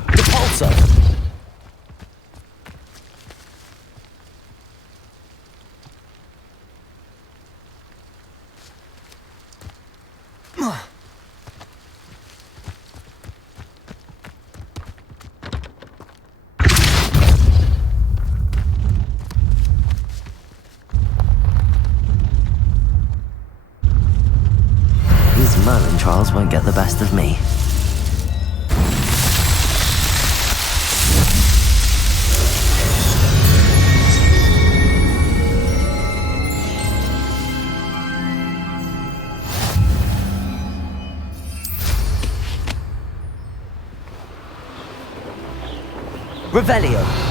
Depulso! These Merlin trials won't get the best of me. Revelio.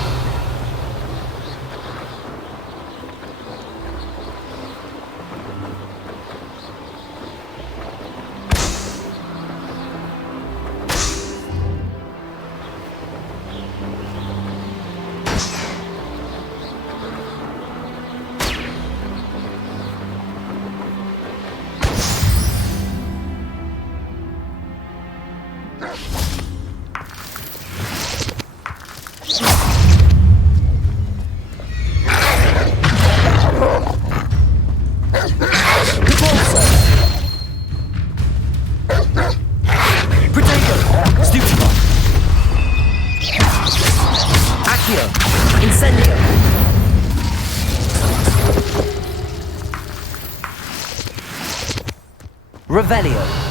Incendio! Revelio!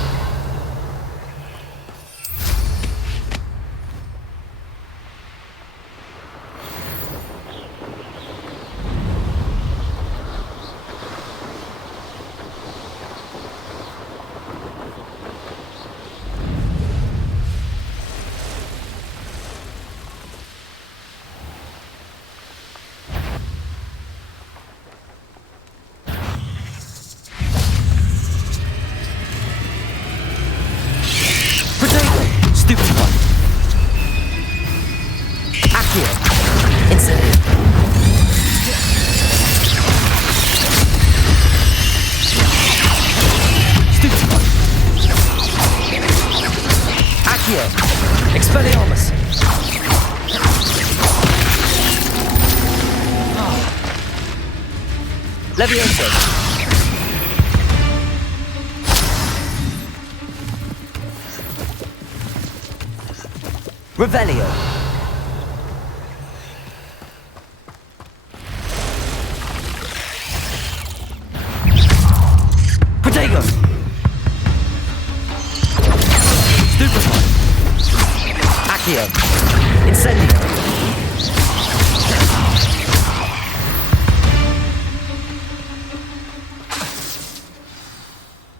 Expelliarmus! Levioso! Revelio! Protego! Stupefy! Accio! Incendio!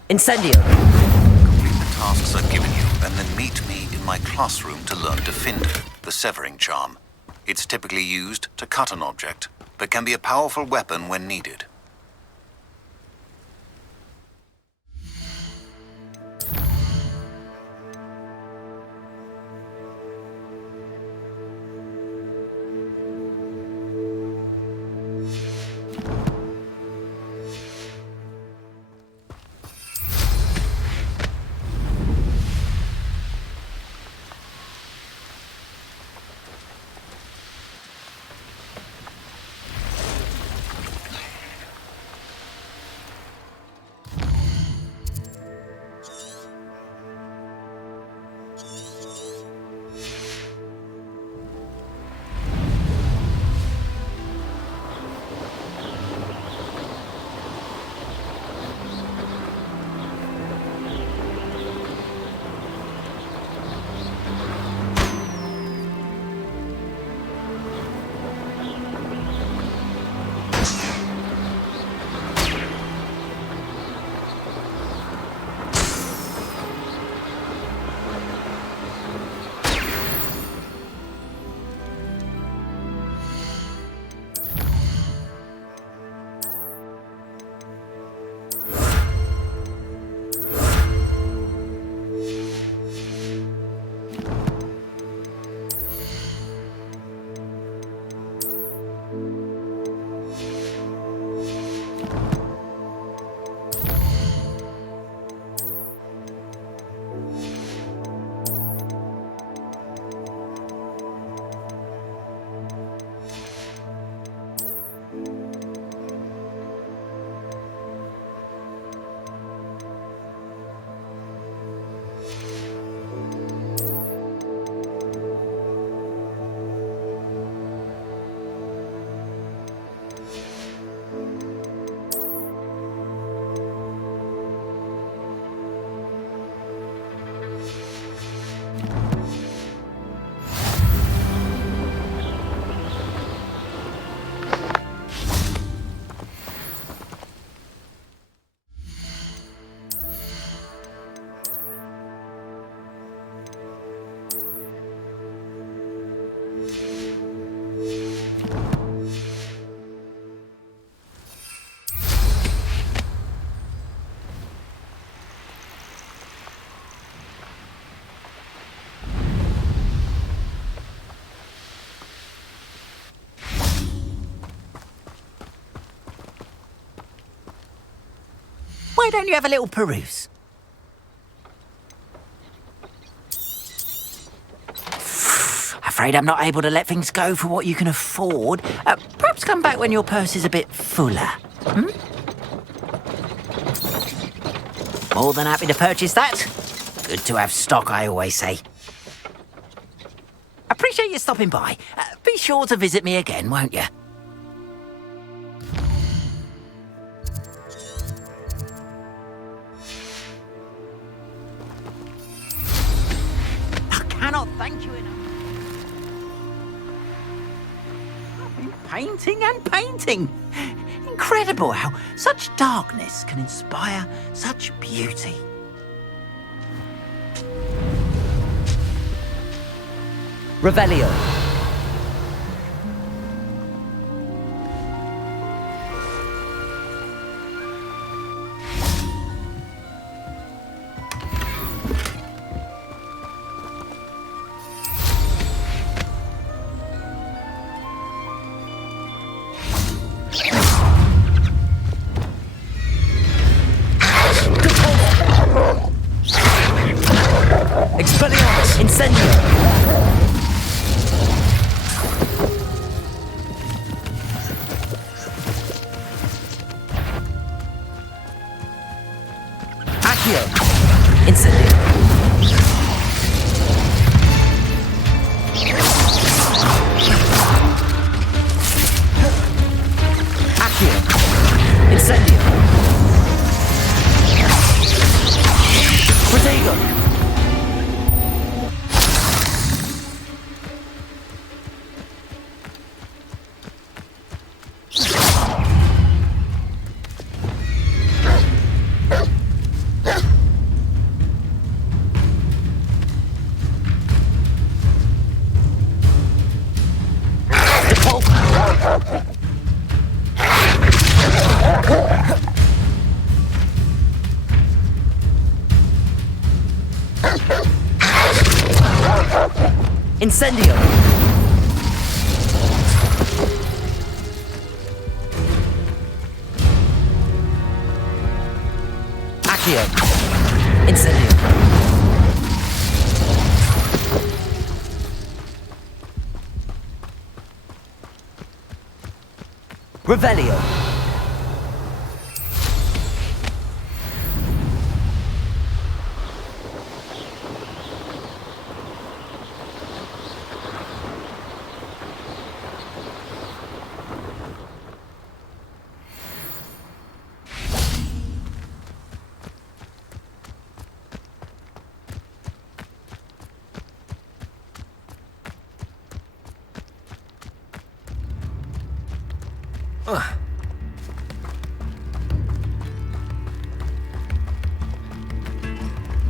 Incendio! Complete the tasks I've given you, and then meet me in my classroom to learn Defindo, the severing charm. It's typically used to cut an object, but can be a powerful weapon when needed. Why don't you have a little peruse? Afraid I'm not able to let things go for what you can afford. Perhaps come back when your purse is a bit fuller. More than happy to purchase that. Good to have stock, I always say. Appreciate you stopping by. Be sure to visit me again, won't you? I cannot thank you enough. I've been painting and painting. Incredible how such darkness can inspire such beauty. Revelio. Expelliarmus! Incendio! Incendio. Accio. Incendio. Protego. Incendio! Accio! Incendio! Revelio!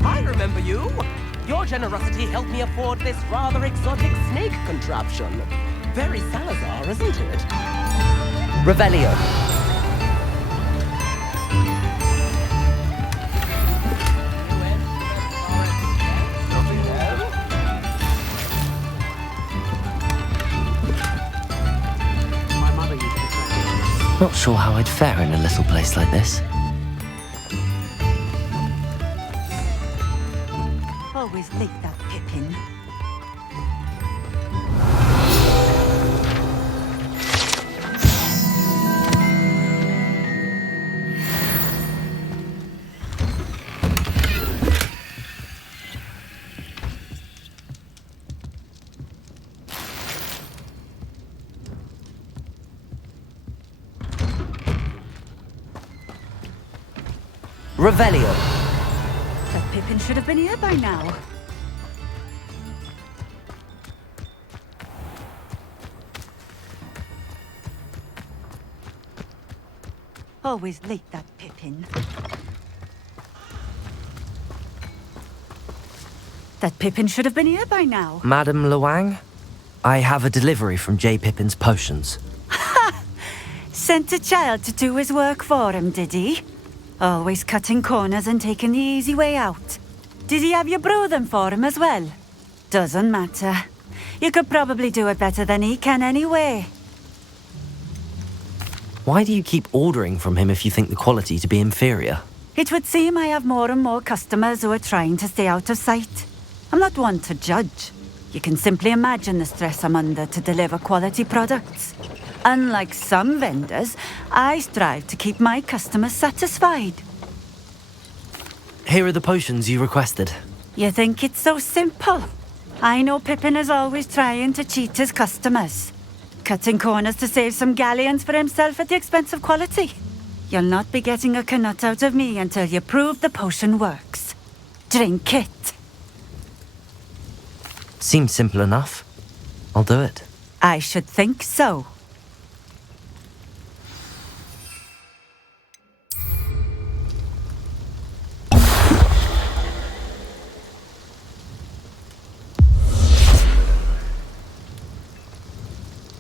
I remember you. Your generosity helped me afford this rather exotic snake contraption. Very Salazar, isn't it? Revelio. Not sure how I'd fare in a little place like this. Always leak that Pippin. Revelio. That Pippin should have been here by now. Always leak that Pippin. That Pippin should have been here by now. Madame Luang? I have a delivery from J. Pippin's potions. Sent a child to do his work for him, did he? Always cutting corners and taking the easy way out. Did he have you brew them for him as well? Doesn't matter. You could probably do it better than he can anyway. Why do you keep ordering from him if you think the quality to be inferior? It would seem I have more and more customers who are trying to stay out of sight. I'm not one to judge. You can simply imagine the stress I'm under to deliver quality products. Unlike some vendors, I strive to keep my customers satisfied. Here are the potions you requested. You think it's so simple? I know Pippin is always trying to cheat his customers. Cutting corners to save some galleons for himself at the expense of quality. You'll not be getting a canut out of me until you prove the potion works. Drink it. Seems simple enough. I'll do it. I should think so.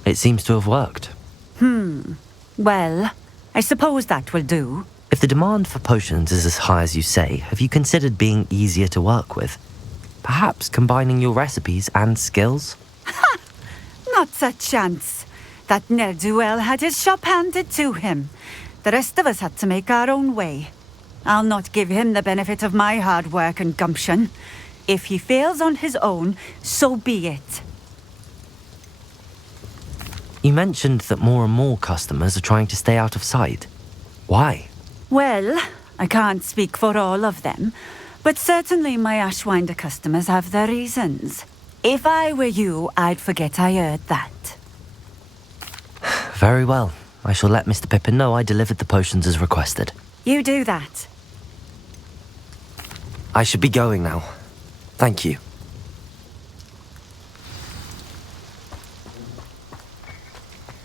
It seems to have worked. Well, I suppose that will do. If the demand for potions is as high as you say, have you considered being easier to work with? Perhaps combining your recipes and skills? Not a chance. That ne'er-do-well had his shop handed to him. The rest of us had to make our own way. I'll not give him the benefit of my hard work and gumption. If he fails on his own, so be it. You mentioned that more and more customers are trying to stay out of sight. Why? Well, I can't speak for all of them, But certainly my Ashwinder customers have their reasons. If I were you, I'd forget I heard that. Very well. I shall let Mr. Pippin know I delivered the potions as requested. You do that. I should be going now. Thank you.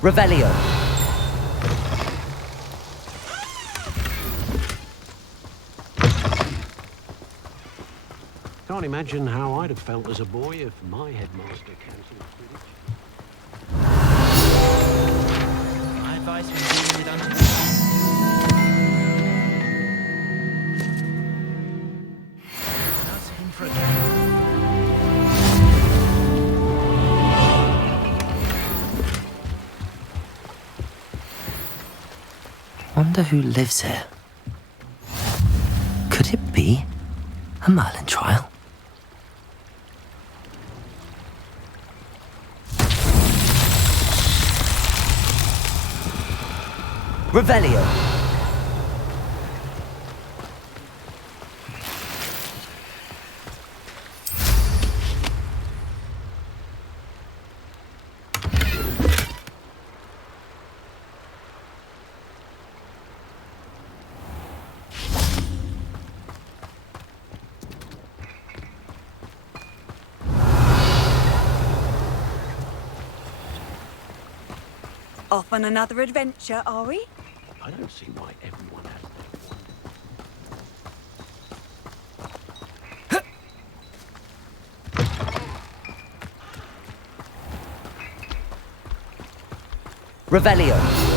Revelio. Can't imagine how I'd have felt as a boy if my headmaster cancelled Quidditch. My advice when dealing with That's in for a Wonder who lives here. Could it be a Merlin trial? Revelio. Off on another adventure, are we? I don't see why everyone has Revelio.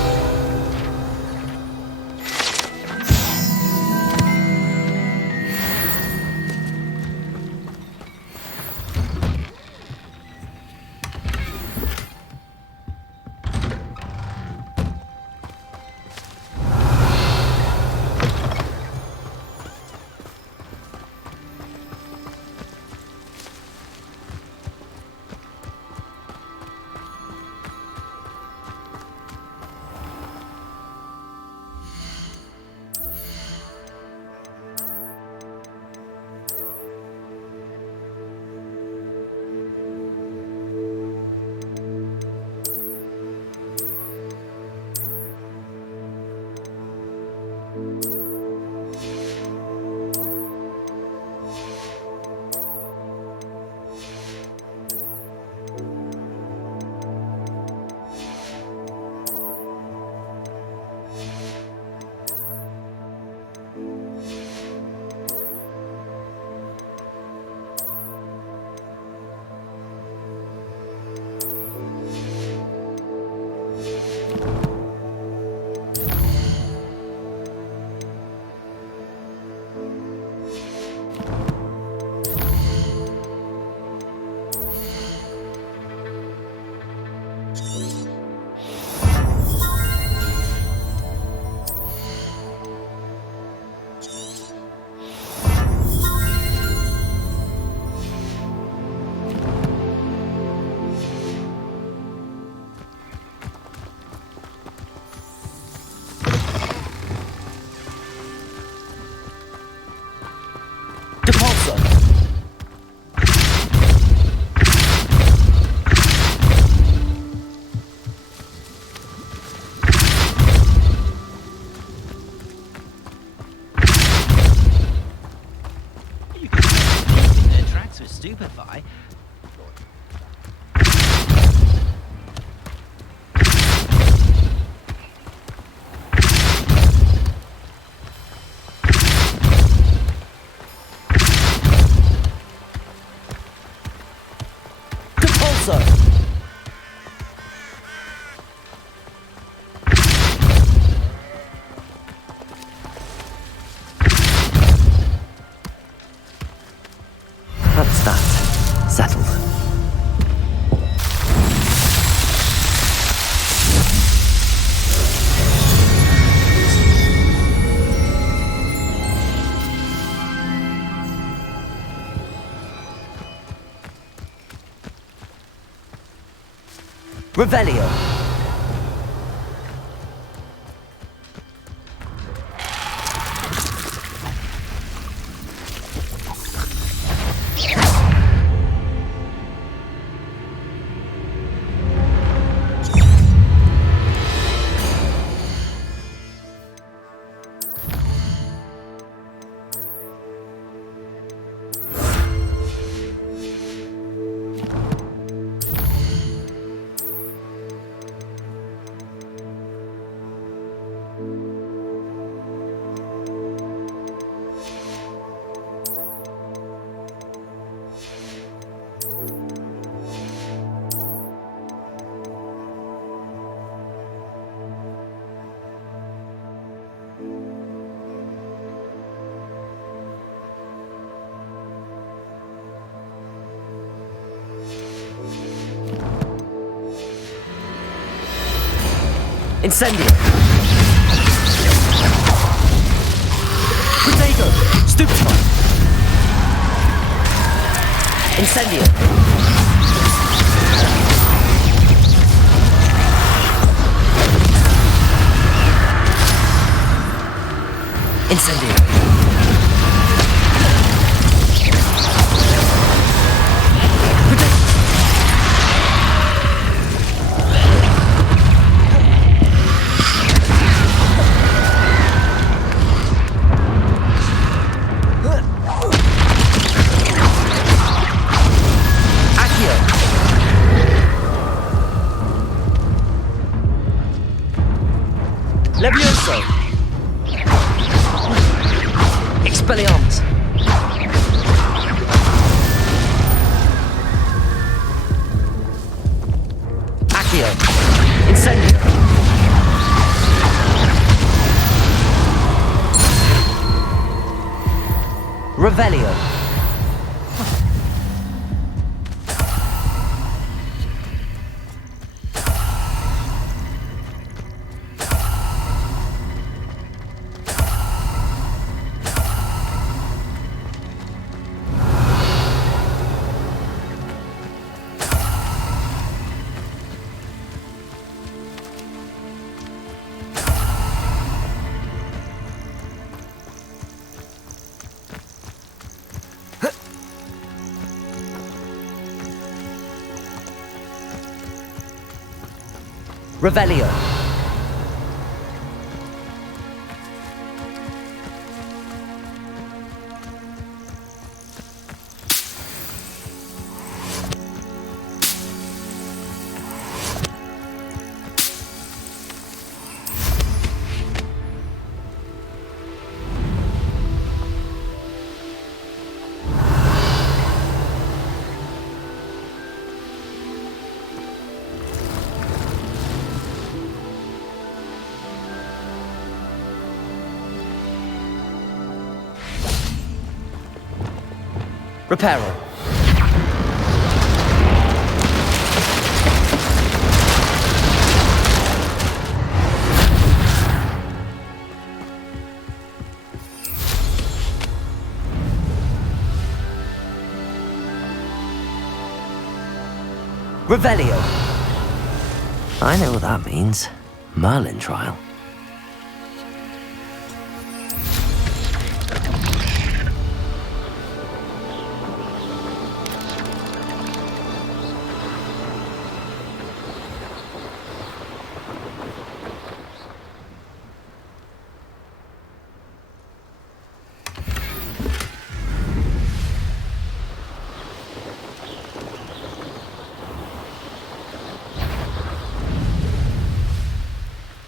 stupefy. That's that. Settled. Revelio. Incendio! Protego! Stupefy! Incendio! Incendio! Levioso! Expelliarmus! Accio! Incendio! Revelio! Revelio. Reparo. Revelio. I know what that means. Merlin trial.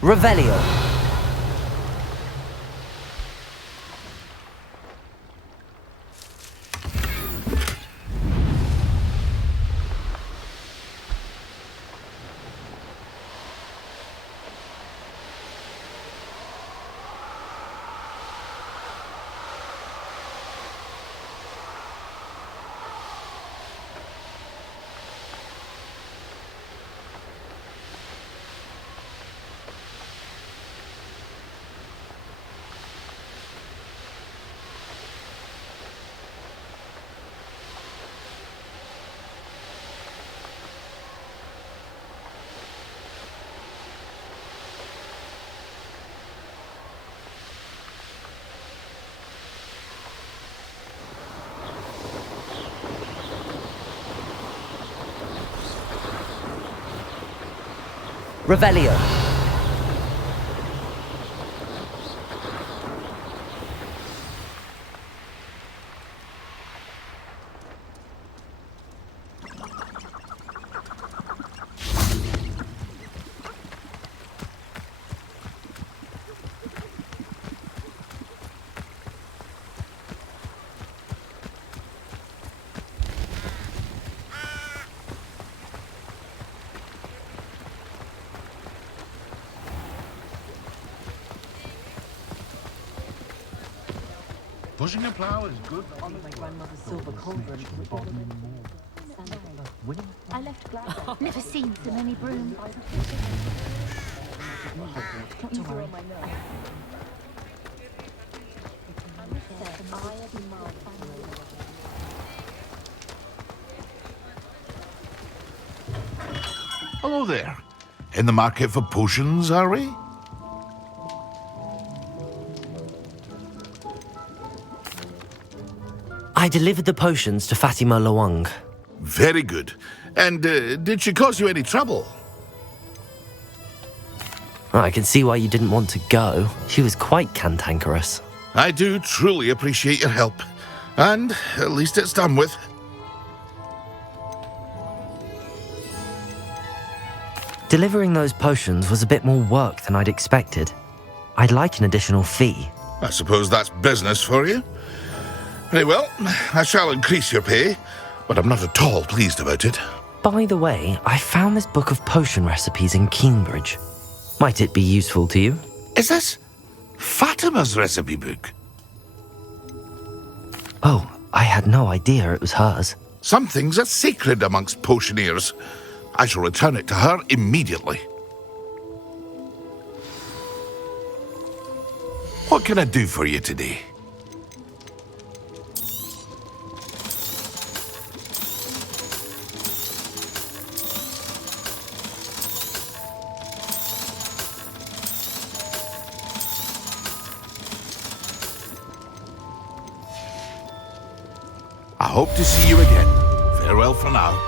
Revelio. Revelio. Pushing a plow is good. My grandmother's silver cauldron. I left Glasgow. Never seen so many brooms. Hello there. In the market for potions, are we? I delivered the potions to Fatima Lawang. Very good. And did she cause you any trouble? I can see why you didn't want to go. She was quite cantankerous. I do truly appreciate your help. And at least it's done with. Delivering those potions was a bit more work than I'd expected. I'd like an additional fee. I suppose that's business for you. Very well, I shall increase your pay, but I'm not at all pleased about it. By the way, I found this book of potion recipes in Cambridge. Might it be useful to you? Is this Fatima's recipe book? Oh, I had no idea it was hers. Some things are sacred amongst potioneers. I shall return it to her immediately. What can I do for you today? I hope to see you again. Farewell for now.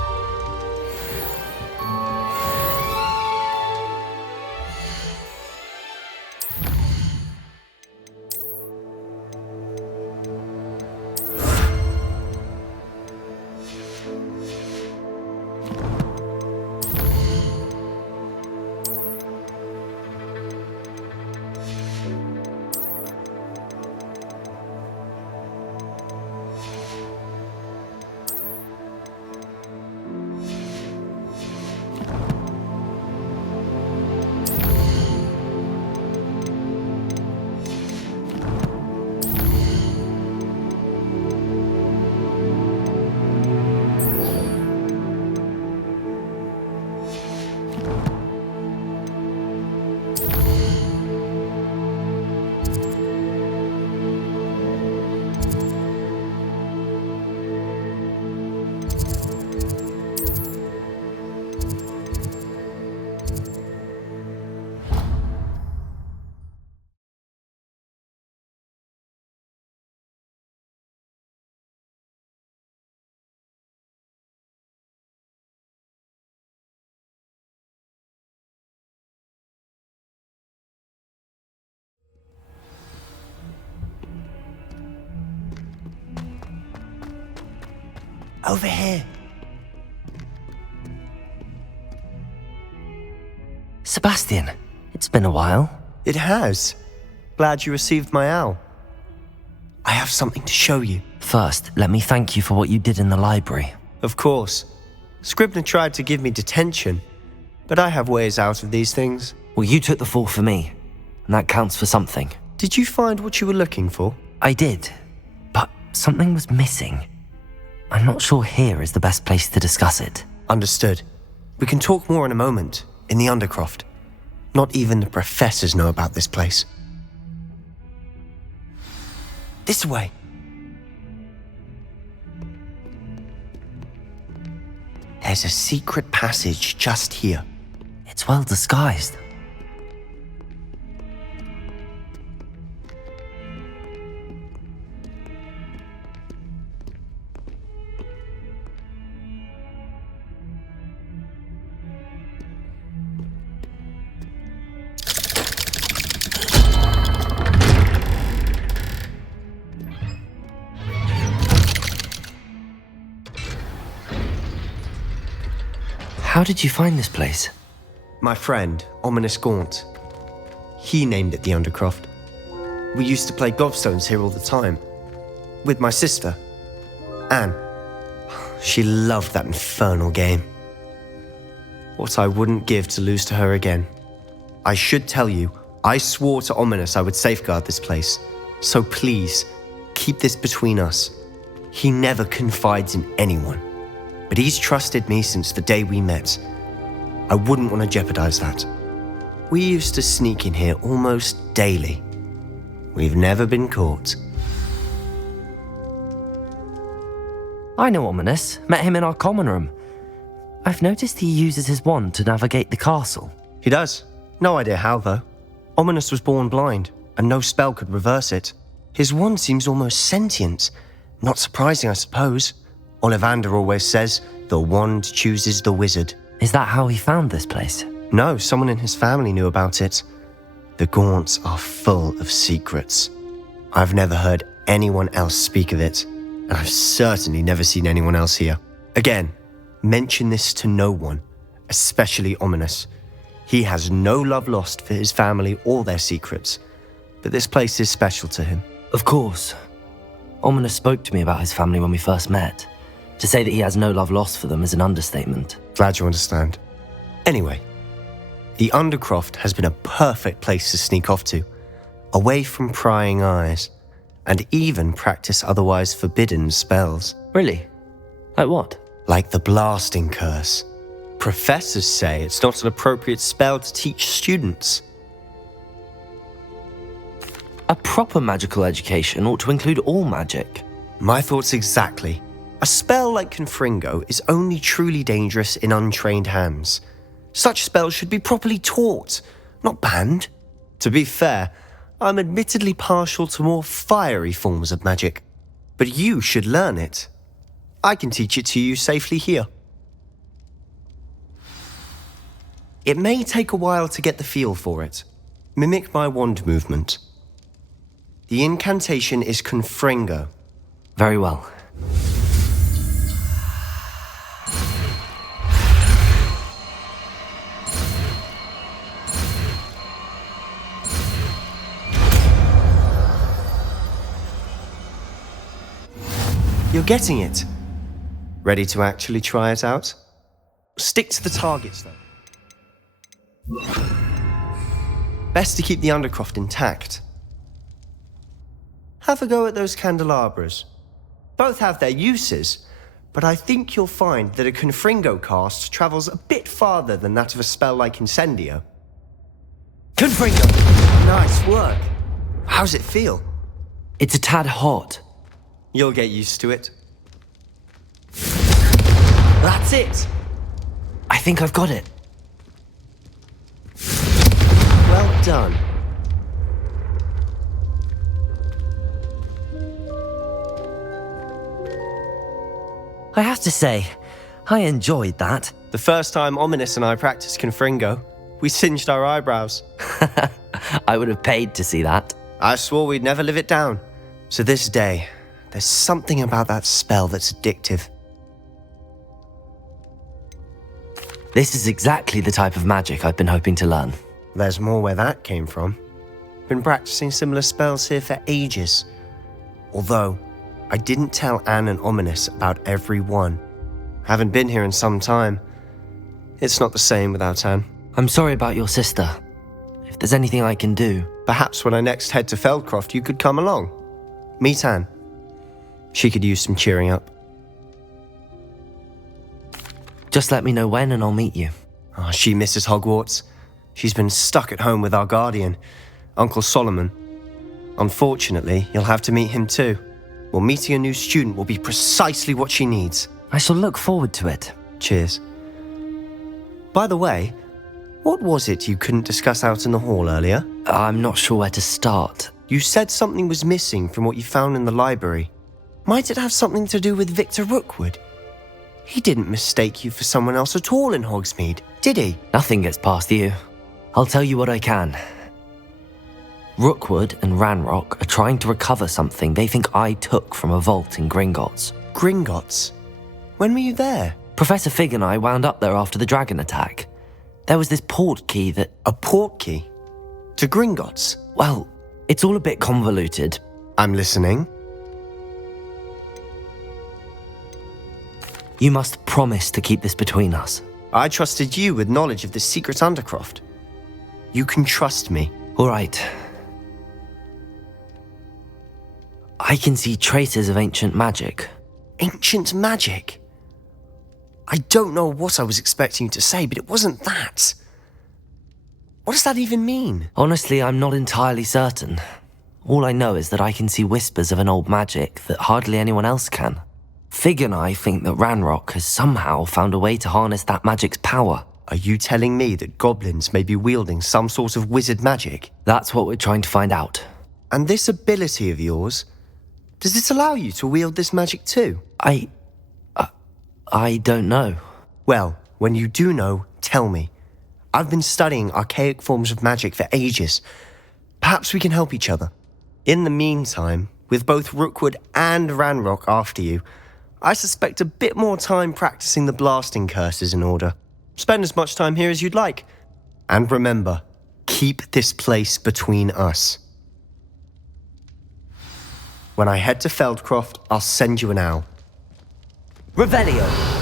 Over here. Sebastian, it's been a while. It has. Glad you received my owl. I have something to show you. First, let me thank you for what you did in the library. Of course. Scribner tried to give me detention, but I have ways out of these things. Well, you took the fall for me, and that counts for something. Did you find what you were looking for? I did, but something was missing. I'm not sure here is the best place to discuss it. Understood. We can talk more in a moment, in the Undercroft. Not even the professors know about this place. This way. There's a secret passage just here. It's well disguised. How did you find this place? My friend, Ominous Gaunt. He named it the Undercroft. We used to play gobstones here all the time. With my sister, Anne. She loved that infernal game. What I wouldn't give to lose to her again. I should tell you, I swore to Ominous I would safeguard this place. So please, keep this between us. He never confides in anyone. But he's trusted me since the day we met. I wouldn't want to jeopardize that. We used to sneak in here almost daily. We've never been caught. I know Ominous. Met him in our common room. I've noticed he uses his wand to navigate the castle. He does. No idea how, though. Ominous was born blind, and no spell could reverse it. His wand seems almost sentient. Not surprising, I suppose. Ollivander always says, the wand chooses the wizard. Is that how he found this place? No, someone in his family knew about it. The Gaunts are full of secrets. I've never heard anyone else speak of it, and I've certainly never seen anyone else here. Again, mention this to no one, especially Ominous. He has no love lost for his family or their secrets, but this place is special to him. Of course. Ominous spoke to me about his family when we first met. To say that he has no love lost for them is an understatement. Glad you understand. Anyway, the Undercroft has been a perfect place to sneak off to, away from prying eyes, and even practice otherwise forbidden spells. Really? Like what? Like the blasting curse. Professors say it's not an appropriate spell to teach students. A proper magical education ought to include all magic. My thoughts exactly. A spell like Confringo is only truly dangerous in untrained hands. Such spells should be properly taught, not banned. To be fair, I'm admittedly partial to more fiery forms of magic, but you should learn it. I can teach it to you safely here. It may take a while to get the feel for it. Mimic my wand movement. The incantation is Confringo. Very well. You're getting it. Ready to actually try it out? Stick to the targets, though. Best to keep the Undercroft intact. Have a go at those candelabras. Both have their uses, but I think you'll find that a Confringo cast travels a bit farther than that of a spell like Incendio. Confringo! Nice work. How's it feel? It's a tad hot. You'll get used to it. That's it! I think I've got it. Well done. I have to say, I enjoyed that. The first time Ominous and I practiced Confringo, we singed our eyebrows. I would have paid to see that. I swore we'd never live it down. So this day, there's something about that spell that's addictive. This is exactly the type of magic I've been hoping to learn. There's more where that came from. Been practicing similar spells here for ages. Although, I didn't tell Anne and Ominous about every one. Haven't been here in some time. It's not the same without Anne. I'm sorry about your sister. If there's anything I can do... Perhaps when I next head to Feldcroft, you could come along. Meet Anne. She could use some cheering up. Just let me know when and I'll meet you. Oh, she misses Hogwarts. She's been stuck at home with our guardian, Uncle Solomon. Unfortunately, you'll have to meet him too. Well, meeting a new student will be precisely what she needs. I shall look forward to it. Cheers. By the way, what was it you couldn't discuss out in the hall earlier? I'm not sure where to start. You said something was missing from what you found in the library. Might it have something to do with Victor Rookwood? He didn't mistake you for someone else at all in Hogsmeade, did he? Nothing gets past you. I'll tell you what I can. Rookwood and Ranrock are trying to recover something they think I took from a vault in Gringotts. Gringotts? When were you there? Professor Fig and I wound up there after the dragon attack. There was this port key that... A port key? To Gringotts? Well, it's all a bit convoluted. I'm listening. You must promise to keep this between us. I trusted you with knowledge of the secret Undercroft. You can trust me. All right. I can see traces of ancient magic. Ancient magic? I don't know what I was expecting you to say, but it wasn't that. What does that even mean? Honestly, I'm not entirely certain. All I know is that I can see whispers of an old magic that hardly anyone else can. Fig and I think that Ranrock has somehow found a way to harness that magic's power. Are you telling me that goblins may be wielding some sort of wizard magic? That's what we're trying to find out. And this ability of yours, does it allow you to wield this magic too? I don't know. Well, when you do know, tell me. I've been studying archaic forms of magic for ages. Perhaps we can help each other. In the meantime, with both Rookwood and Ranrock after you, I suspect a bit more time practicing the blasting curse is in order. Spend as much time here as you'd like. And remember, keep this place between us. When I head to Feldcroft, I'll send you an owl. Revelio!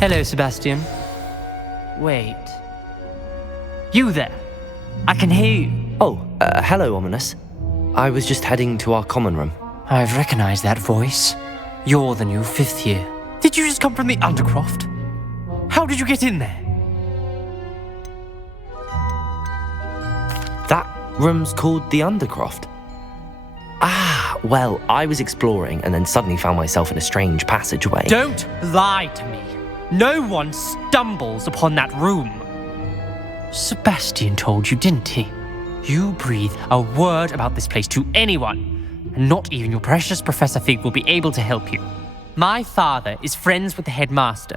Hello, Sebastian. Wait. You there? I can hear you. Oh, hello, Ominous. I was just heading to our common room. I've recognized that voice. You're the new 5th year. Did you just come from the Undercroft? How did you get in there? That room's called the Undercroft. Ah, well, I was exploring and then suddenly found myself in a strange passageway. Don't lie to me. No one stumbles upon that room. Sebastian told you, didn't he? You breathe a word about this place to anyone, and not even your precious Professor Fig will be able to help you. My father is friends with the headmaster.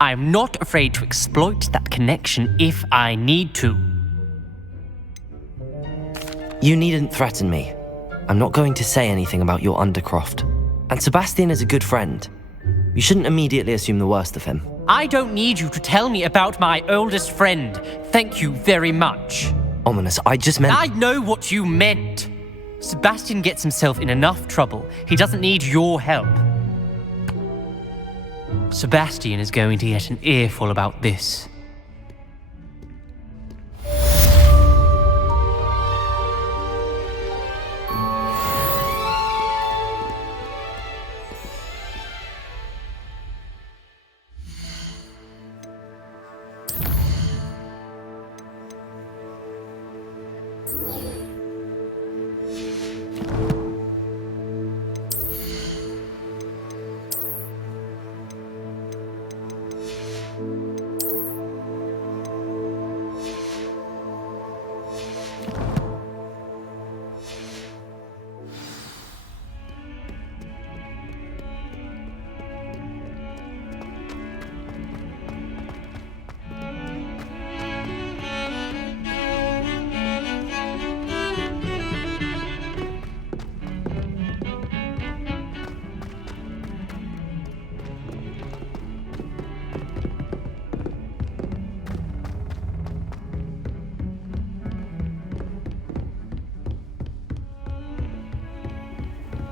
I am not afraid to exploit that connection if I need to. You needn't threaten me. I'm not going to say anything about your Undercroft. And Sebastian is a good friend. You shouldn't immediately assume the worst of him. I don't need you to tell me about my oldest friend. Thank you very much. Ominous, I just meant... I know what you meant. Sebastian gets himself in enough trouble. He doesn't need your help. Sebastian is going to get an earful about this.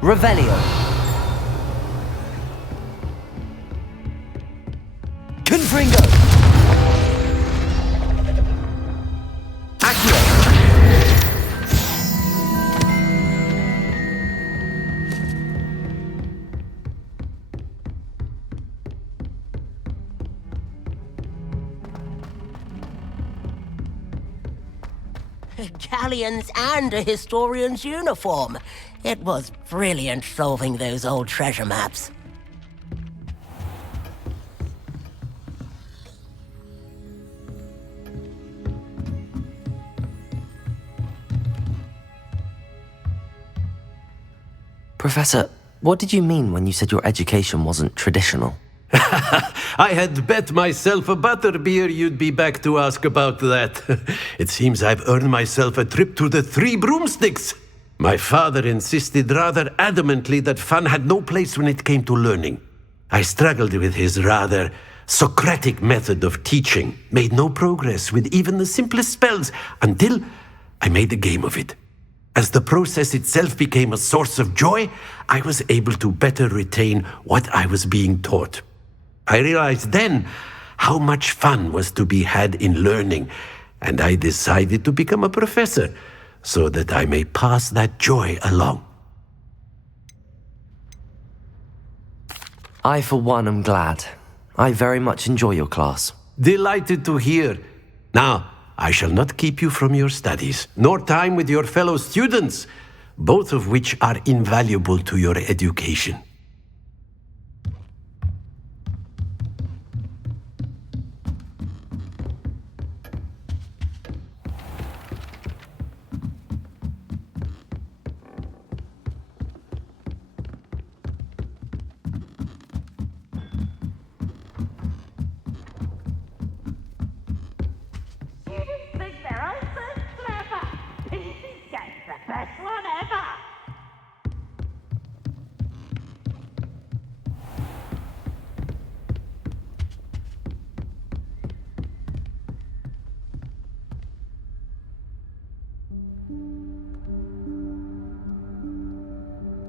Revelio. Confringo. Accio. Galleons and a historian's uniform. It was brilliant solving those old treasure maps. Professor, what did you mean when you said your education wasn't traditional? I had bet myself a butterbeer you'd be back to ask about that. It seems I've earned myself a trip to the Three Broomsticks. My father insisted rather adamantly that fun had no place when it came to learning. I struggled with his rather Socratic method of teaching, made no progress with even the simplest spells until I made a game of it. As the process itself became a source of joy, I was able to better retain what I was being taught. I realized then how much fun was to be had in learning, and I decided to become a professor so that I may pass that joy along. I, for one, am glad. I very much enjoy your class. Delighted to hear. Now, I shall not keep you from your studies, nor time with your fellow students, both of which are invaluable to your education.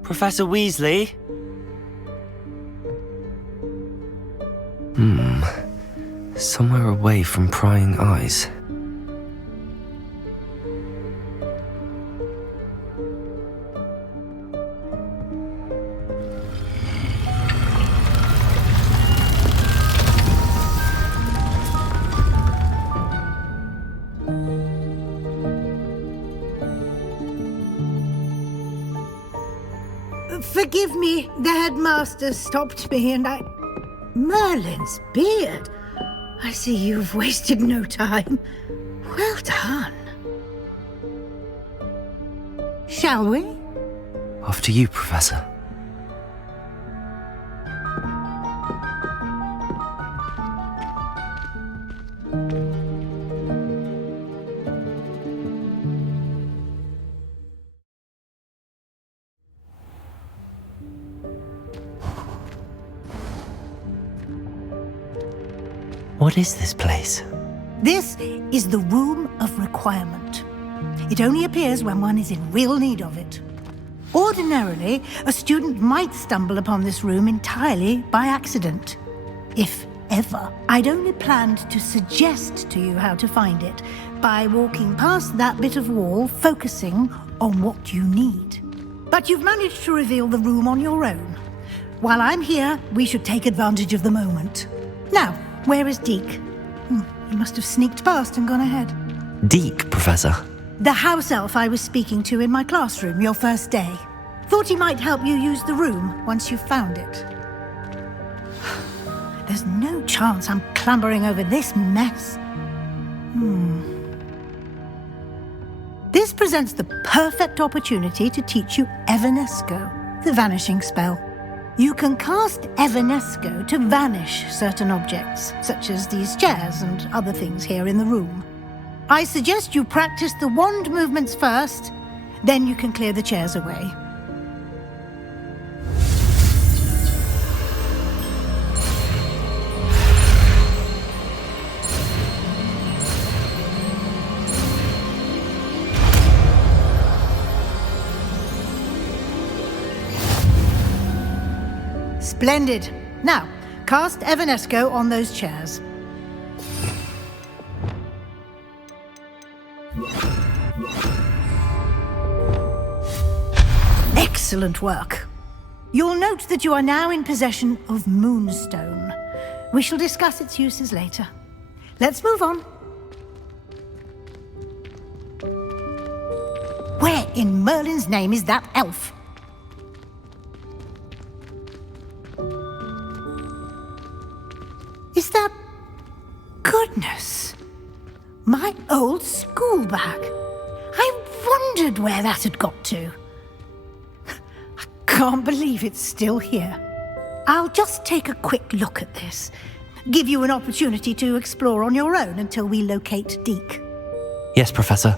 Professor Weasley? Somewhere away from prying eyes. Forgive me, the headmaster stopped me and I... Merlin's beard. I see you've wasted no time. Well done. Shall we? After you, Professor. What is this place? This is the Room of Requirement. It only appears when one is in real need of it. Ordinarily, a student might stumble upon this room entirely by accident. If ever. I'd only planned to suggest to you how to find it by walking past that bit of wall, focusing on what you need. But you've managed to reveal the room on your own. While I'm here, we should take advantage of the moment. Now, where is Deke? He must have sneaked past and gone ahead. Deke, Professor. The house elf I was speaking to in my classroom your first day. Thought he might help you use the room once you've found it. There's no chance I'm clambering over this mess. This presents the perfect opportunity to teach you Evanesco, the vanishing spell. You can cast Evanesco to vanish certain objects, such as these chairs and other things here in the room. I suggest you practice the wand movements first, then you can clear the chairs away. Splendid. Now, cast Evanesco on those chairs. Excellent work. You'll note that you are now in possession of Moonstone. We shall discuss its uses later. Let's move on. Where in Merlin's name is that elf? Is that... Goodness! My old school bag. I wondered where that had got to. I can't believe it's still here. I'll just take a quick look at this. Give you an opportunity to explore on your own until we locate Deke. Yes, Professor.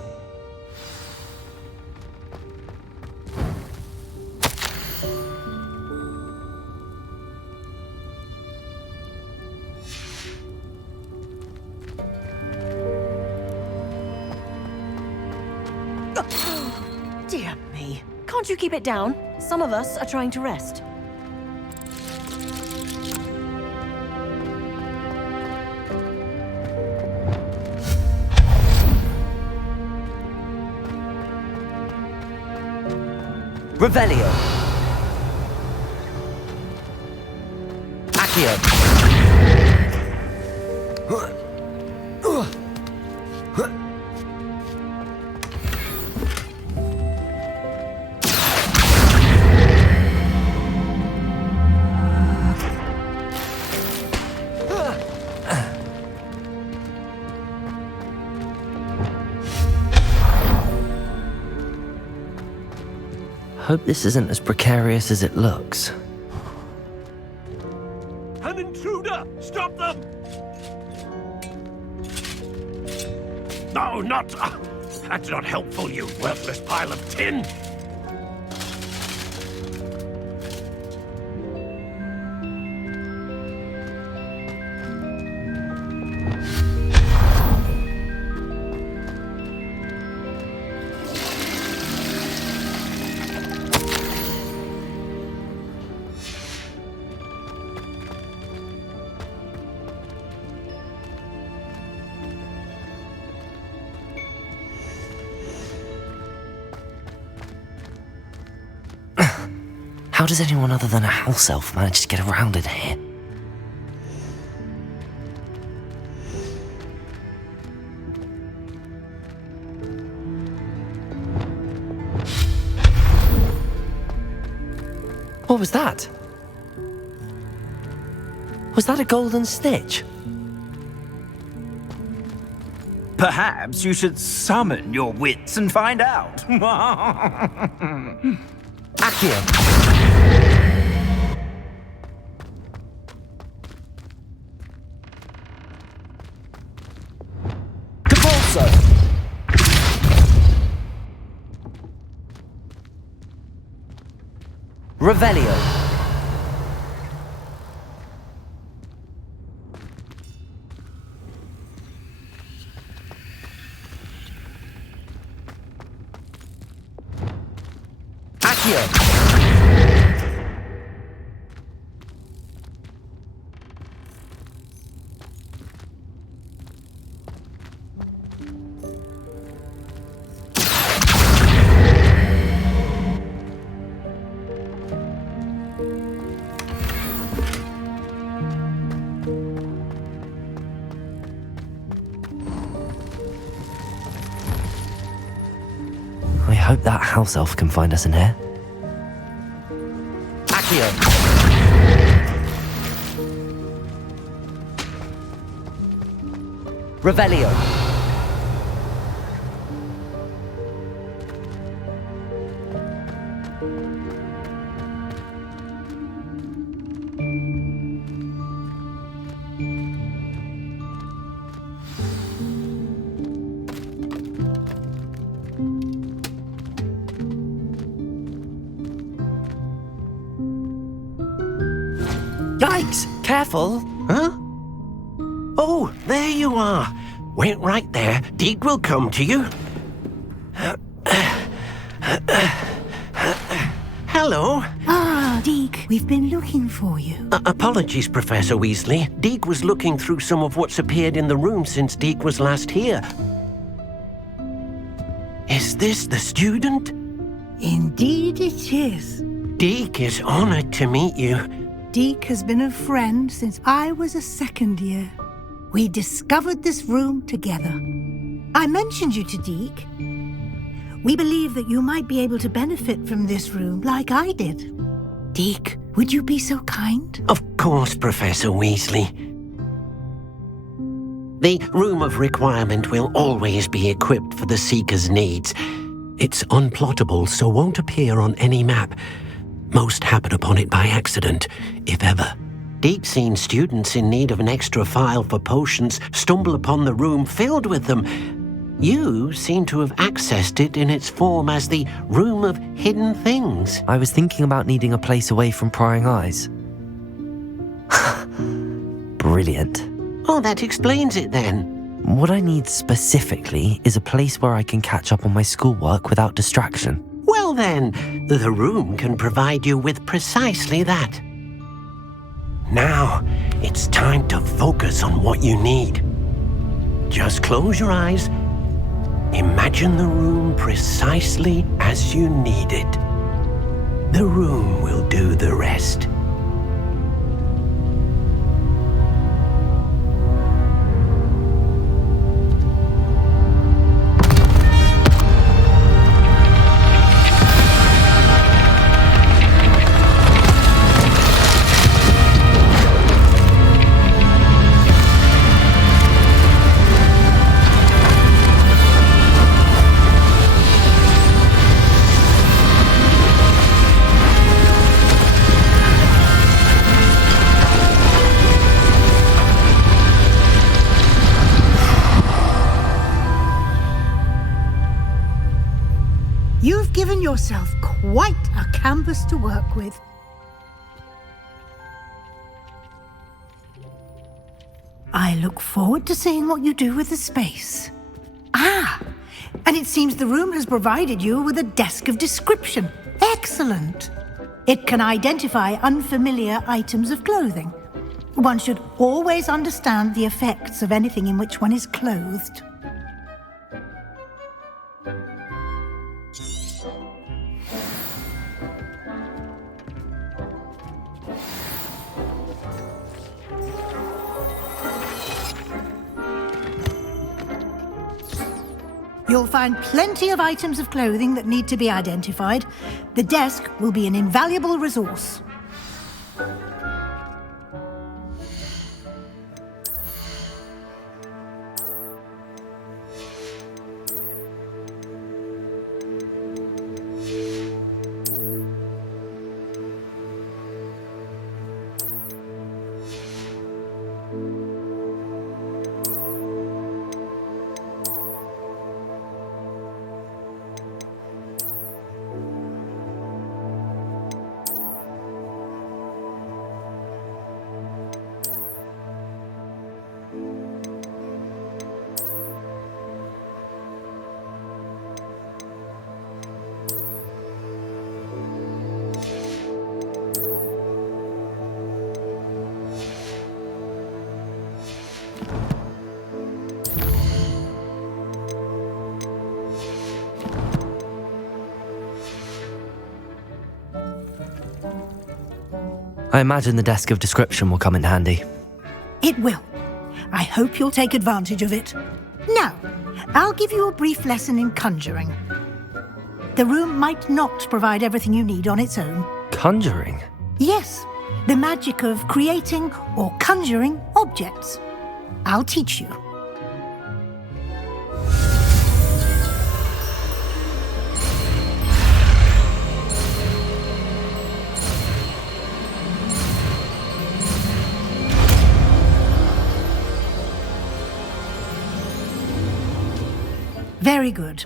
Dear me. Can't you keep it down? Some of us are trying to rest. Revelio. Accio. Hope this isn't as precarious as it looks. An intruder! Stop them! No, not... that's not helpful, you worthless pile of tin! How does anyone other than a house elf manage to get around in here? What was that? Was that a golden snitch? Perhaps you should summon your wits and find out. Accio. Revelio. Accio. I hope that house elf can find us in here. Accio. Revelio. Yikes! Careful! Huh? Oh, there you are. Wait right there. Deke will come to you. Hello. Ah, Deke, we've been looking for you. Apologies, Professor Weasley. Deke was looking through some of what's appeared in the room since Deke was last here. Is this the student? Indeed it is. Deke is honored to meet you. Deke has been a friend since I was a second year. We discovered this room together. I mentioned you to Deke. We believe that you might be able to benefit from this room like I did. Deke, would you be so kind? Of course, Professor Weasley. The Room of Requirement will always be equipped for the Seeker's needs. It's unplottable, so won't appear on any map. Most happen upon it by accident, if ever. Deke's seen students in need of an extra file for potions stumble upon the room filled with them. You seem to have accessed it in its form as the Room of Hidden Things. I was thinking about needing a place away from prying eyes. Brilliant. Oh, that explains it then. What I need specifically is a place where I can catch up on my schoolwork without distraction. Well then, the room can provide you with precisely that. Now, it's time to focus on what you need. Just close your eyes. Imagine the room precisely as you need it. The room will do the rest. You've given yourself quite a canvas to work with. I look forward to seeing what you do with the space. Ah, and it seems the room has provided you with a desk of description. Excellent. It can identify unfamiliar items of clothing. One should always understand the effects of anything in which one is clothed. You'll find plenty of items of clothing that need to be identified. The desk will be an invaluable resource. I imagine the desk of description will come in handy. It will. I hope you'll take advantage of it. Now, I'll give you a brief lesson in conjuring. The room might not provide everything you need on its own. Conjuring? Yes, the magic of creating or conjuring objects. I'll teach you. Very good.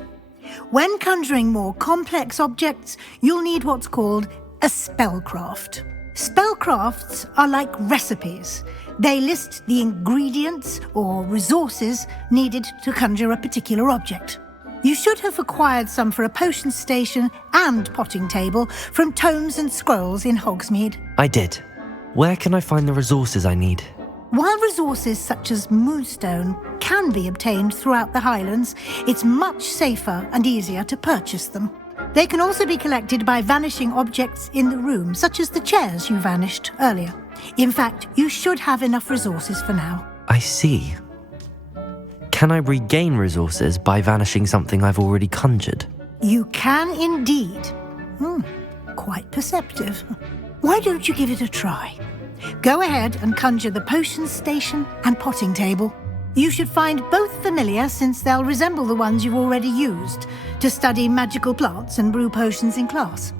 When conjuring more complex objects, you'll need what's called a spellcraft. Spellcrafts are like recipes. They list the ingredients or resources needed to conjure a particular object. You should have acquired some for a potion station and potting table from tomes and scrolls in Hogsmeade. I did. Where can I find the resources I need? While resources such as moonstone can be obtained throughout the Highlands, it's much safer and easier to purchase them. They can also be collected by vanishing objects in the room, such as the chairs you vanished earlier. In fact, you should have enough resources for now. I see. Can I regain resources by vanishing something I've already conjured? You can indeed. Quite perceptive. Why don't you give it a try? Go ahead and conjure the potion station and potting table. You should find both familiar, since they'll resemble the ones you've already used to study magical plants and brew potions in class.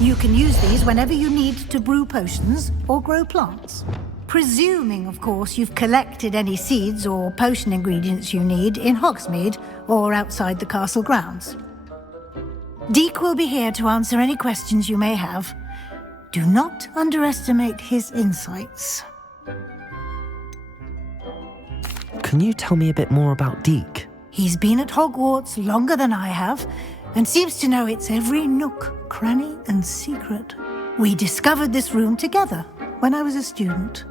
You can use these whenever you need to brew potions or grow plants. Presuming, of course, you've collected any seeds or potion ingredients you need in Hogsmeade or outside the castle grounds. Deke will be here to answer any questions you may have. Do not underestimate his insights. Can you tell me a bit more about Deke? He's been at Hogwarts longer than I have, and seems to know its every nook, cranny, and secret. We discovered this room together when I was a student.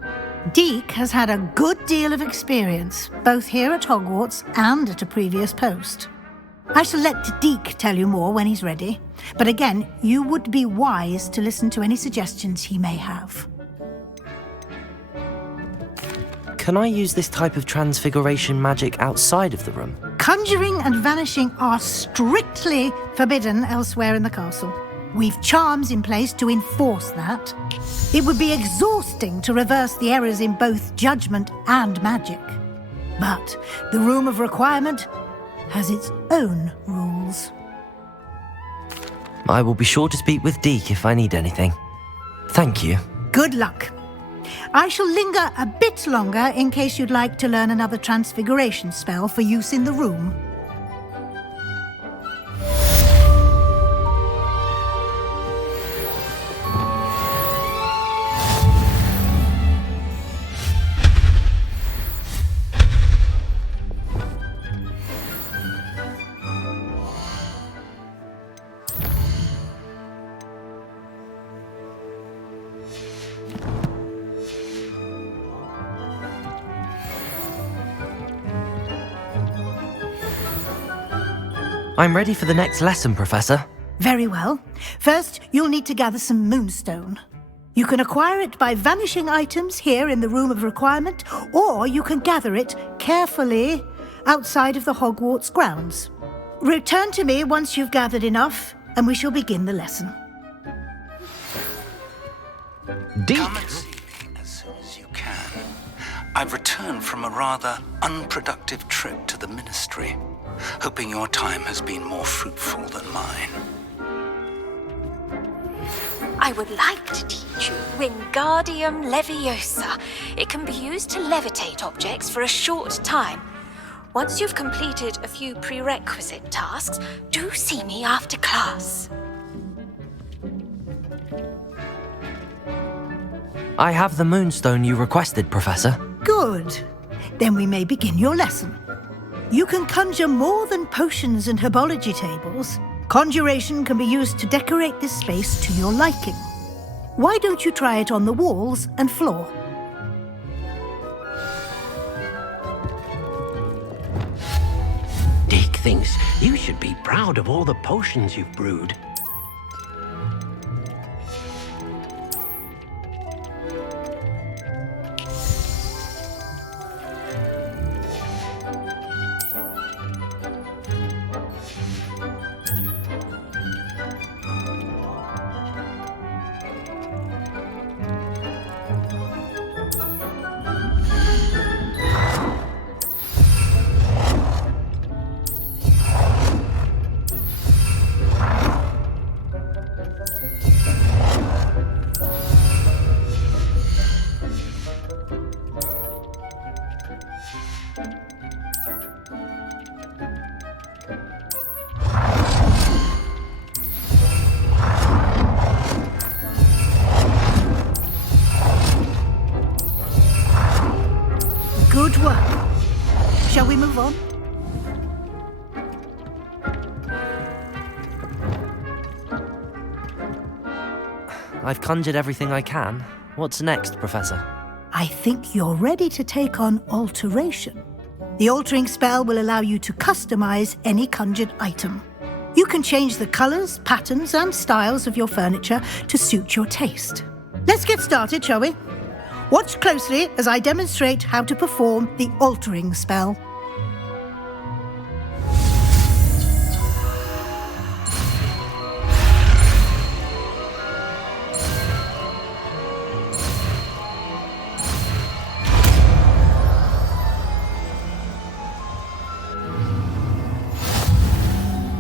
Deke has had a good deal of experience, both here at Hogwarts and at a previous post. I shall let Deke tell you more when he's ready, but again, you would be wise to listen to any suggestions he may have. Can I use this type of transfiguration magic outside of the room? Conjuring and vanishing are strictly forbidden elsewhere in the castle. We've charms in place to enforce that. It would be exhausting to reverse the errors in both judgment and magic. But the Room of Requirement has its own rules. I will be sure to speak with Deke if I need anything. Thank you. Good luck. I shall linger a bit longer in case you'd like to learn another transfiguration spell for use in the room. I'm ready for the next lesson, Professor. Very well. First, you'll need to gather some moonstone. You can acquire it by vanishing items here in the Room of Requirement, or you can gather it carefully outside of the Hogwarts grounds. Return to me once you've gathered enough, and we shall begin the lesson. Come and see me as soon as you can. I've returned from a rather unproductive trip to the Ministry, hoping your time has been more fruitful than mine. I would like to teach you Wingardium Leviosa. It can be used to levitate objects for a short time. Once you've completed a few prerequisite tasks, do see me after class. I have the moonstone you requested, Professor. Good. Then we may begin your lesson. You can conjure more than potions and herbology tables. Conjuration can be used to decorate this space to your liking. Why don't you try it on the walls and floor? Deke thinks you should be proud of all the potions you've brewed. Good work. Shall we move on? I've conjured everything I can. What's next, Professor? I think you're ready to take on alteration. The altering spell will allow you to customize any conjured item. You can change the colors, patterns, and styles of your furniture to suit your taste. Let's get started, shall we? Watch closely as I demonstrate how to perform the altering spell.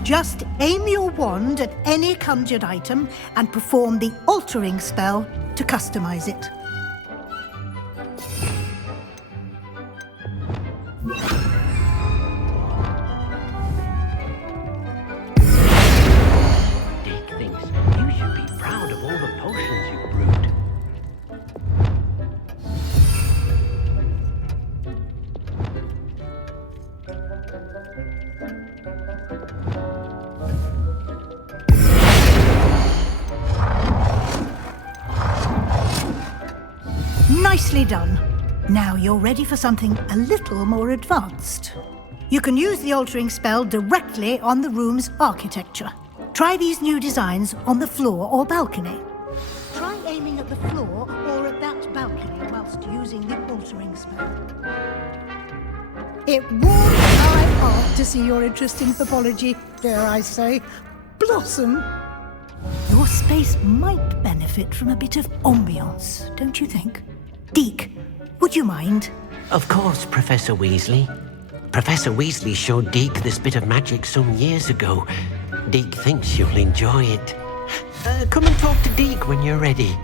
Just aim your wand at any conjured item and perform the altering spell to customize it. Dick thinks you should be proud of all the potions you've brewed. Nicely done. Now you're ready for something a little more advanced. You can use the altering spell directly on the room's architecture. Try these new designs on the floor or balcony. Try aiming at the floor or at that balcony whilst using the altering spell. It warms my heart to see your interest in pathology, dare I say, blossom. Your space might benefit from a bit of ambiance, don't you think? Deke, would you mind? Of course, Professor Weasley. Professor Weasley showed Deke this bit of magic some years ago. Deke thinks you'll enjoy it. Come and talk to Deke when you're ready.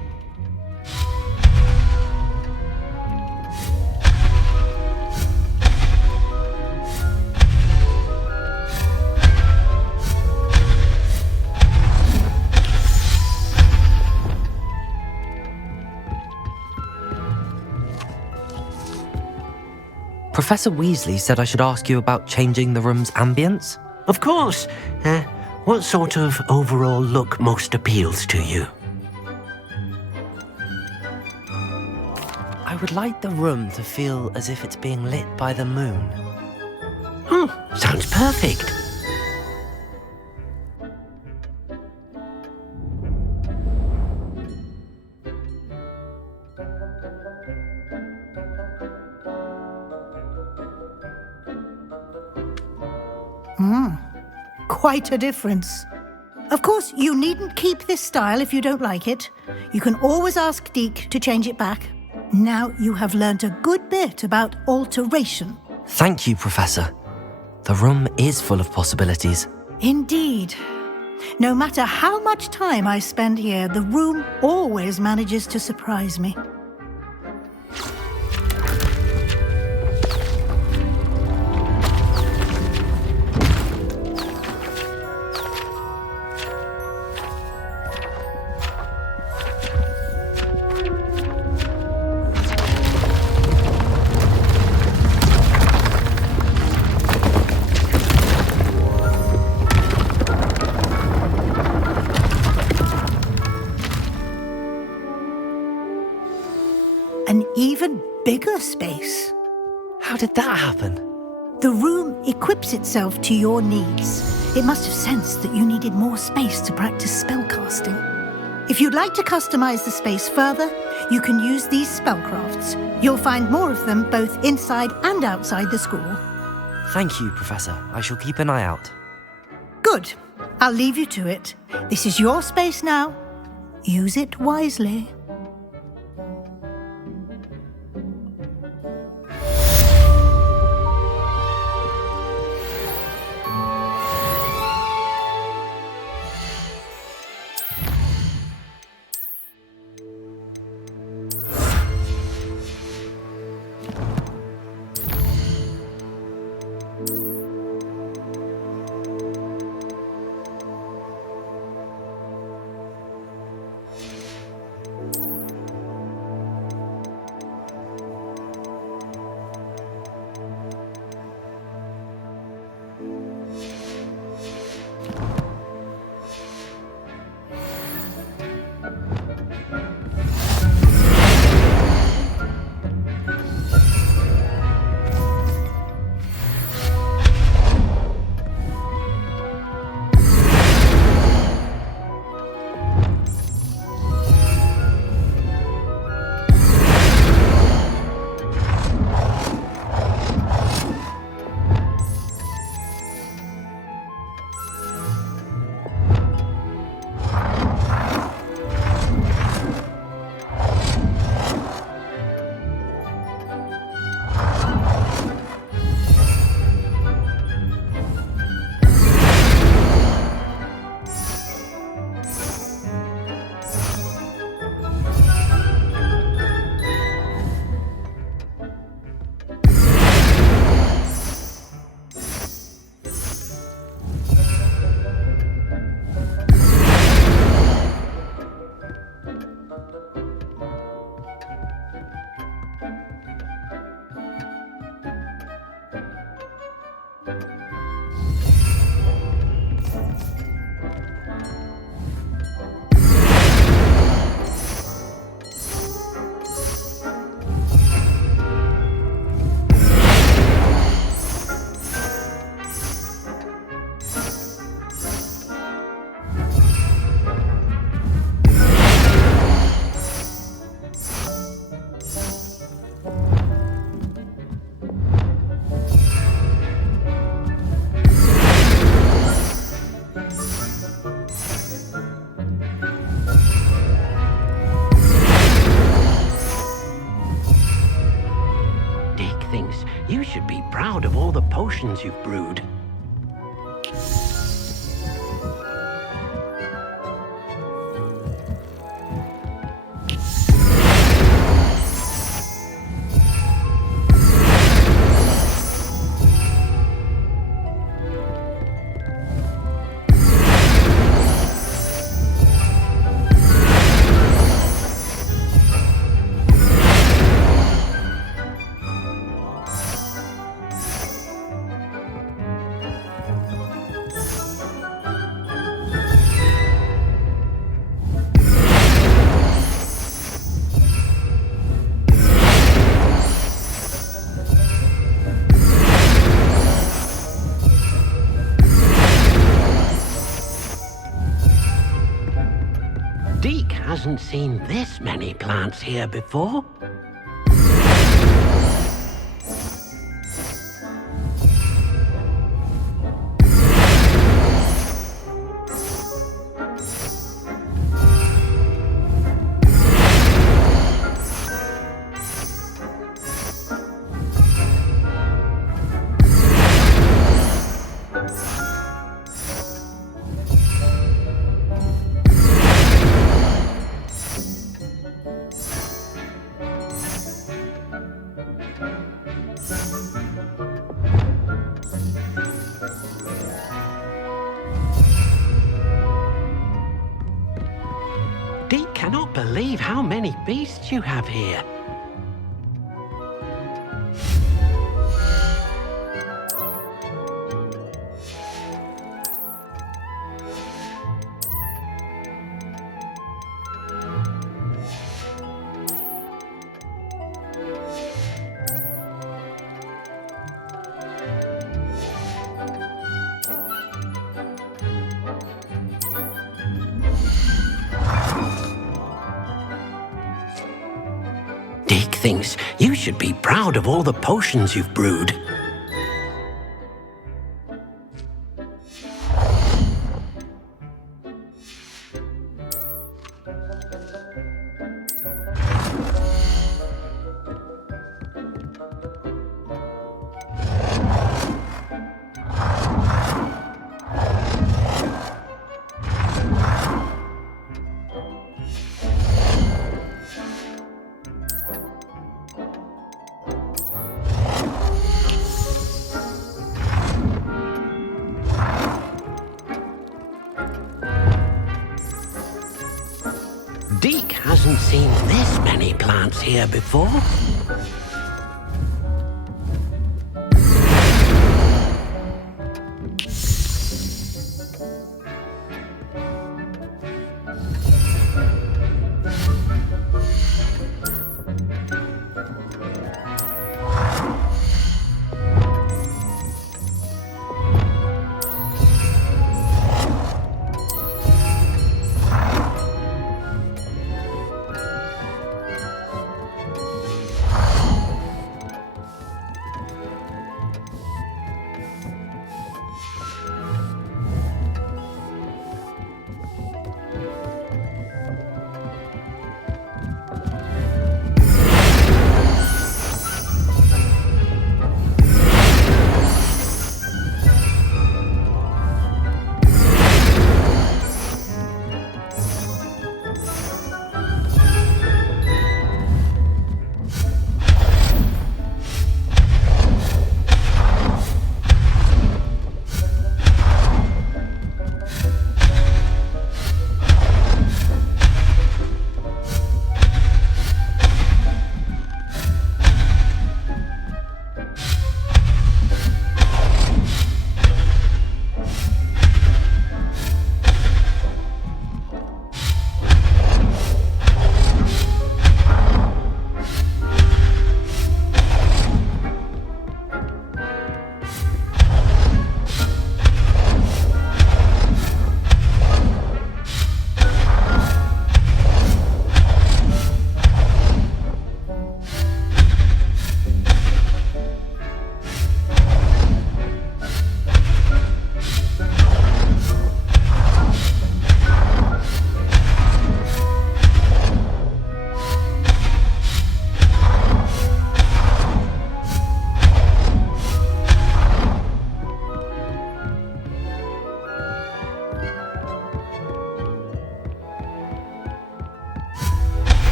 Professor Weasley said I should ask you about changing the room's ambience? Of course. What sort of overall look most appeals to you? I would like the room to feel as if it's being lit by the moon. Oh, sounds perfect. Quite a difference. Of course, you needn't keep this style if you don't like it. You can always ask Deke to change it back. Now you have learnt a good bit about alteration. Thank you, Professor. The room is full of possibilities. Indeed. No matter how much time I spend here, the room always manages to surprise me. An even bigger space. How did that happen? The room equips itself to your needs. It must have sensed that you needed more space to practice spellcasting. If you'd like to customize the space further, you can use these spellcrafts. You'll find more of them both inside and outside the school. Thank you, Professor. I shall keep an eye out. Good. I'll leave you to it. This is your space now. Use it wisely. You should be proud of all the potions you've brewed. Deke hasn't seen this many plants here before. Deke cannot believe how many beasts you have here. Deke thinks you should be proud of all the potions you've brewed. Deke hasn't seen this many plants here before.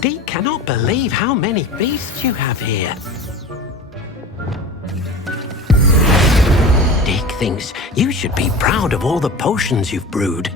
Deke cannot believe how many beasts you have here. Deke thinks you should be proud of all the potions you've brewed.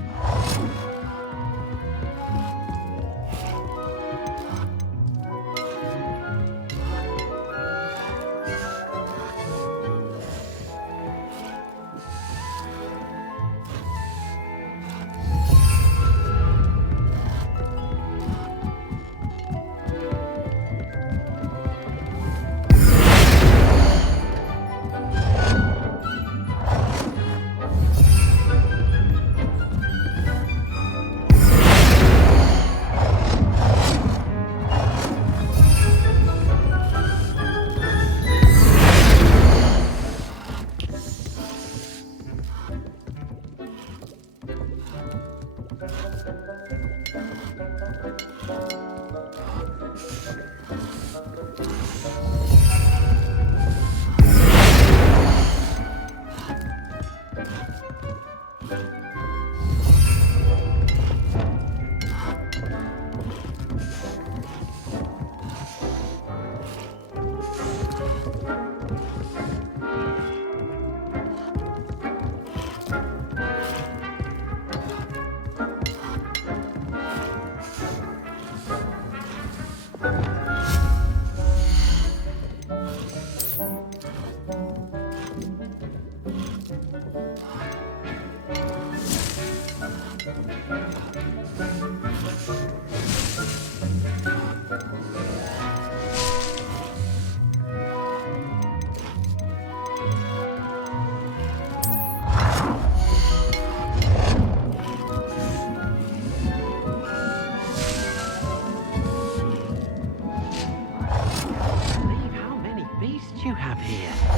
You have here.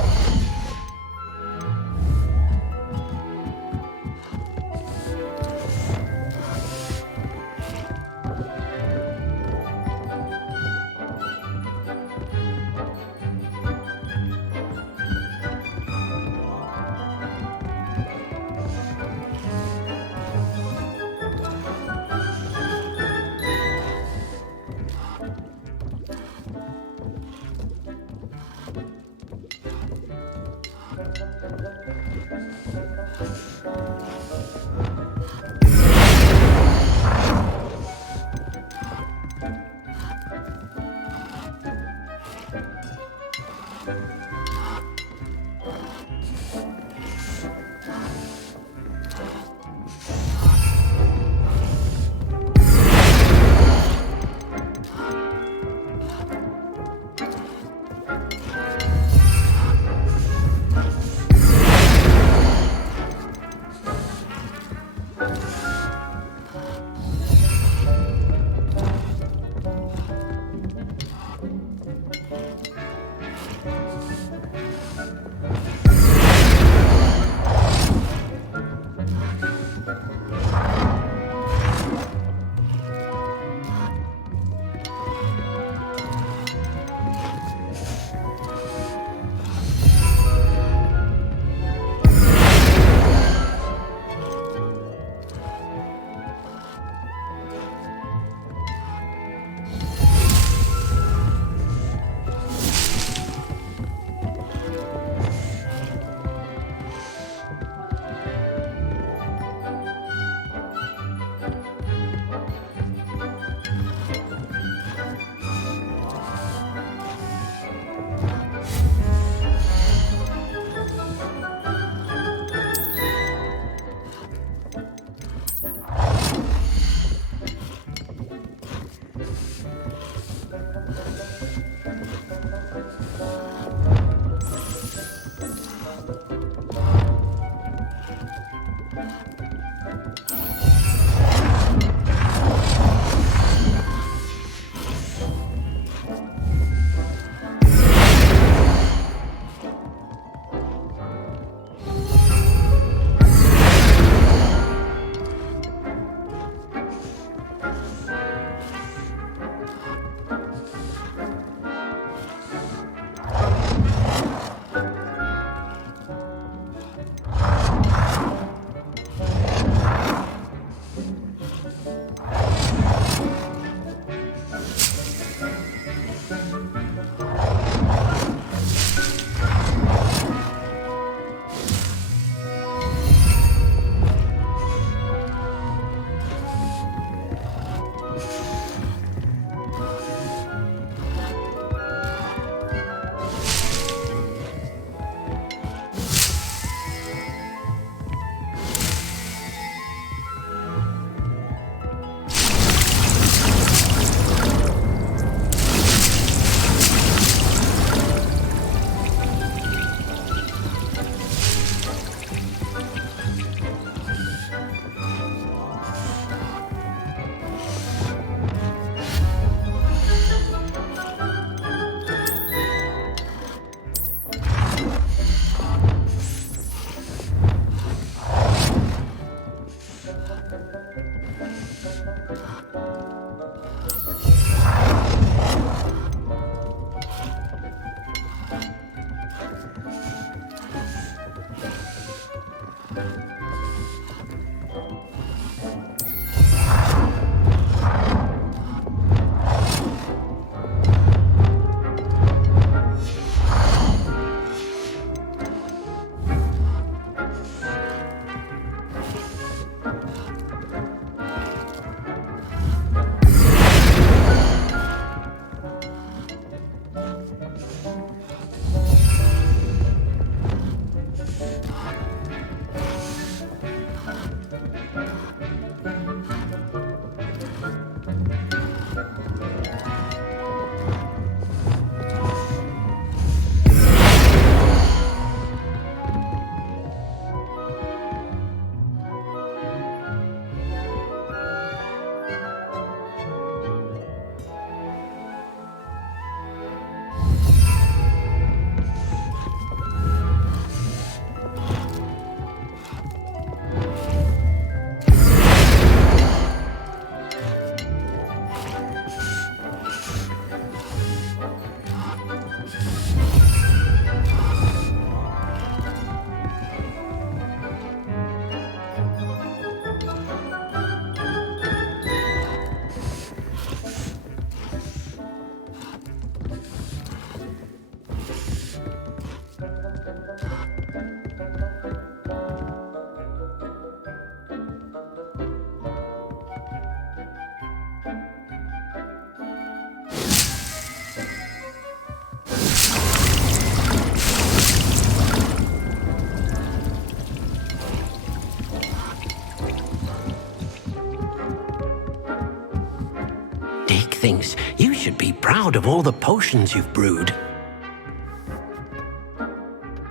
things. You should be proud of all the potions you've brewed.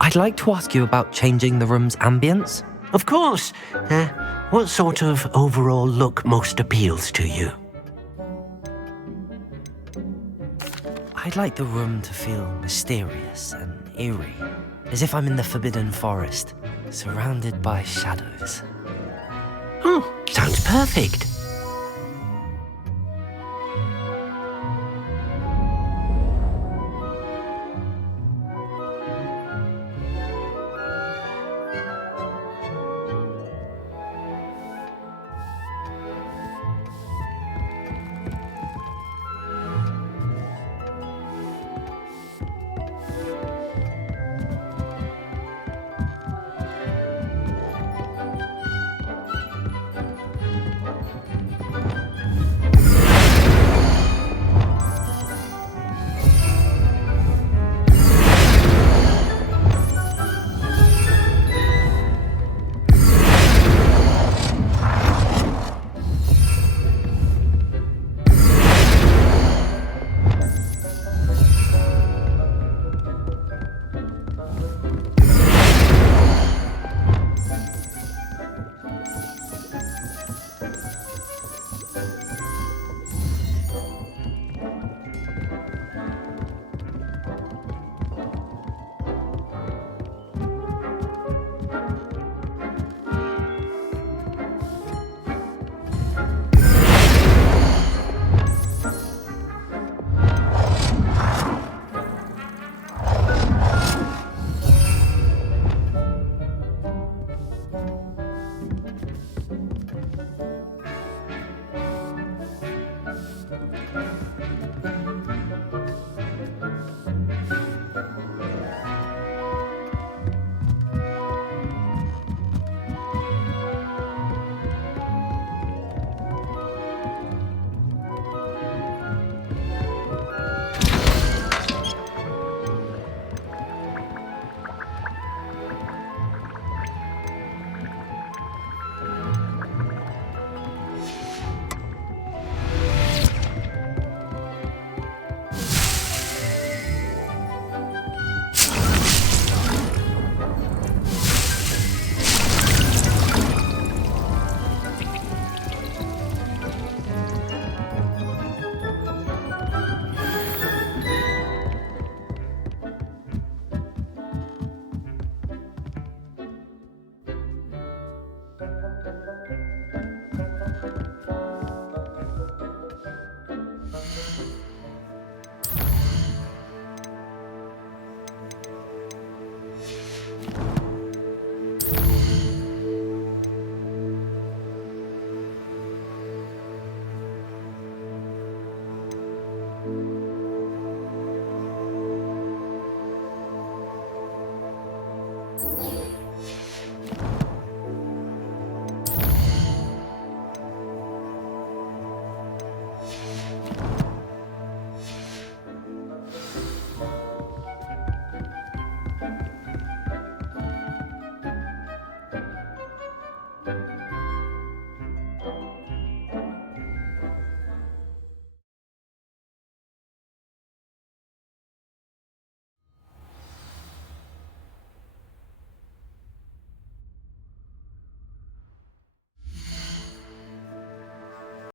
I'd like to ask you about changing the room's ambience. Of course. What sort of overall look most appeals to you? I'd like the room to feel mysterious and eerie, as if I'm in the Forbidden Forest, surrounded by shadows. Oh, sounds perfect.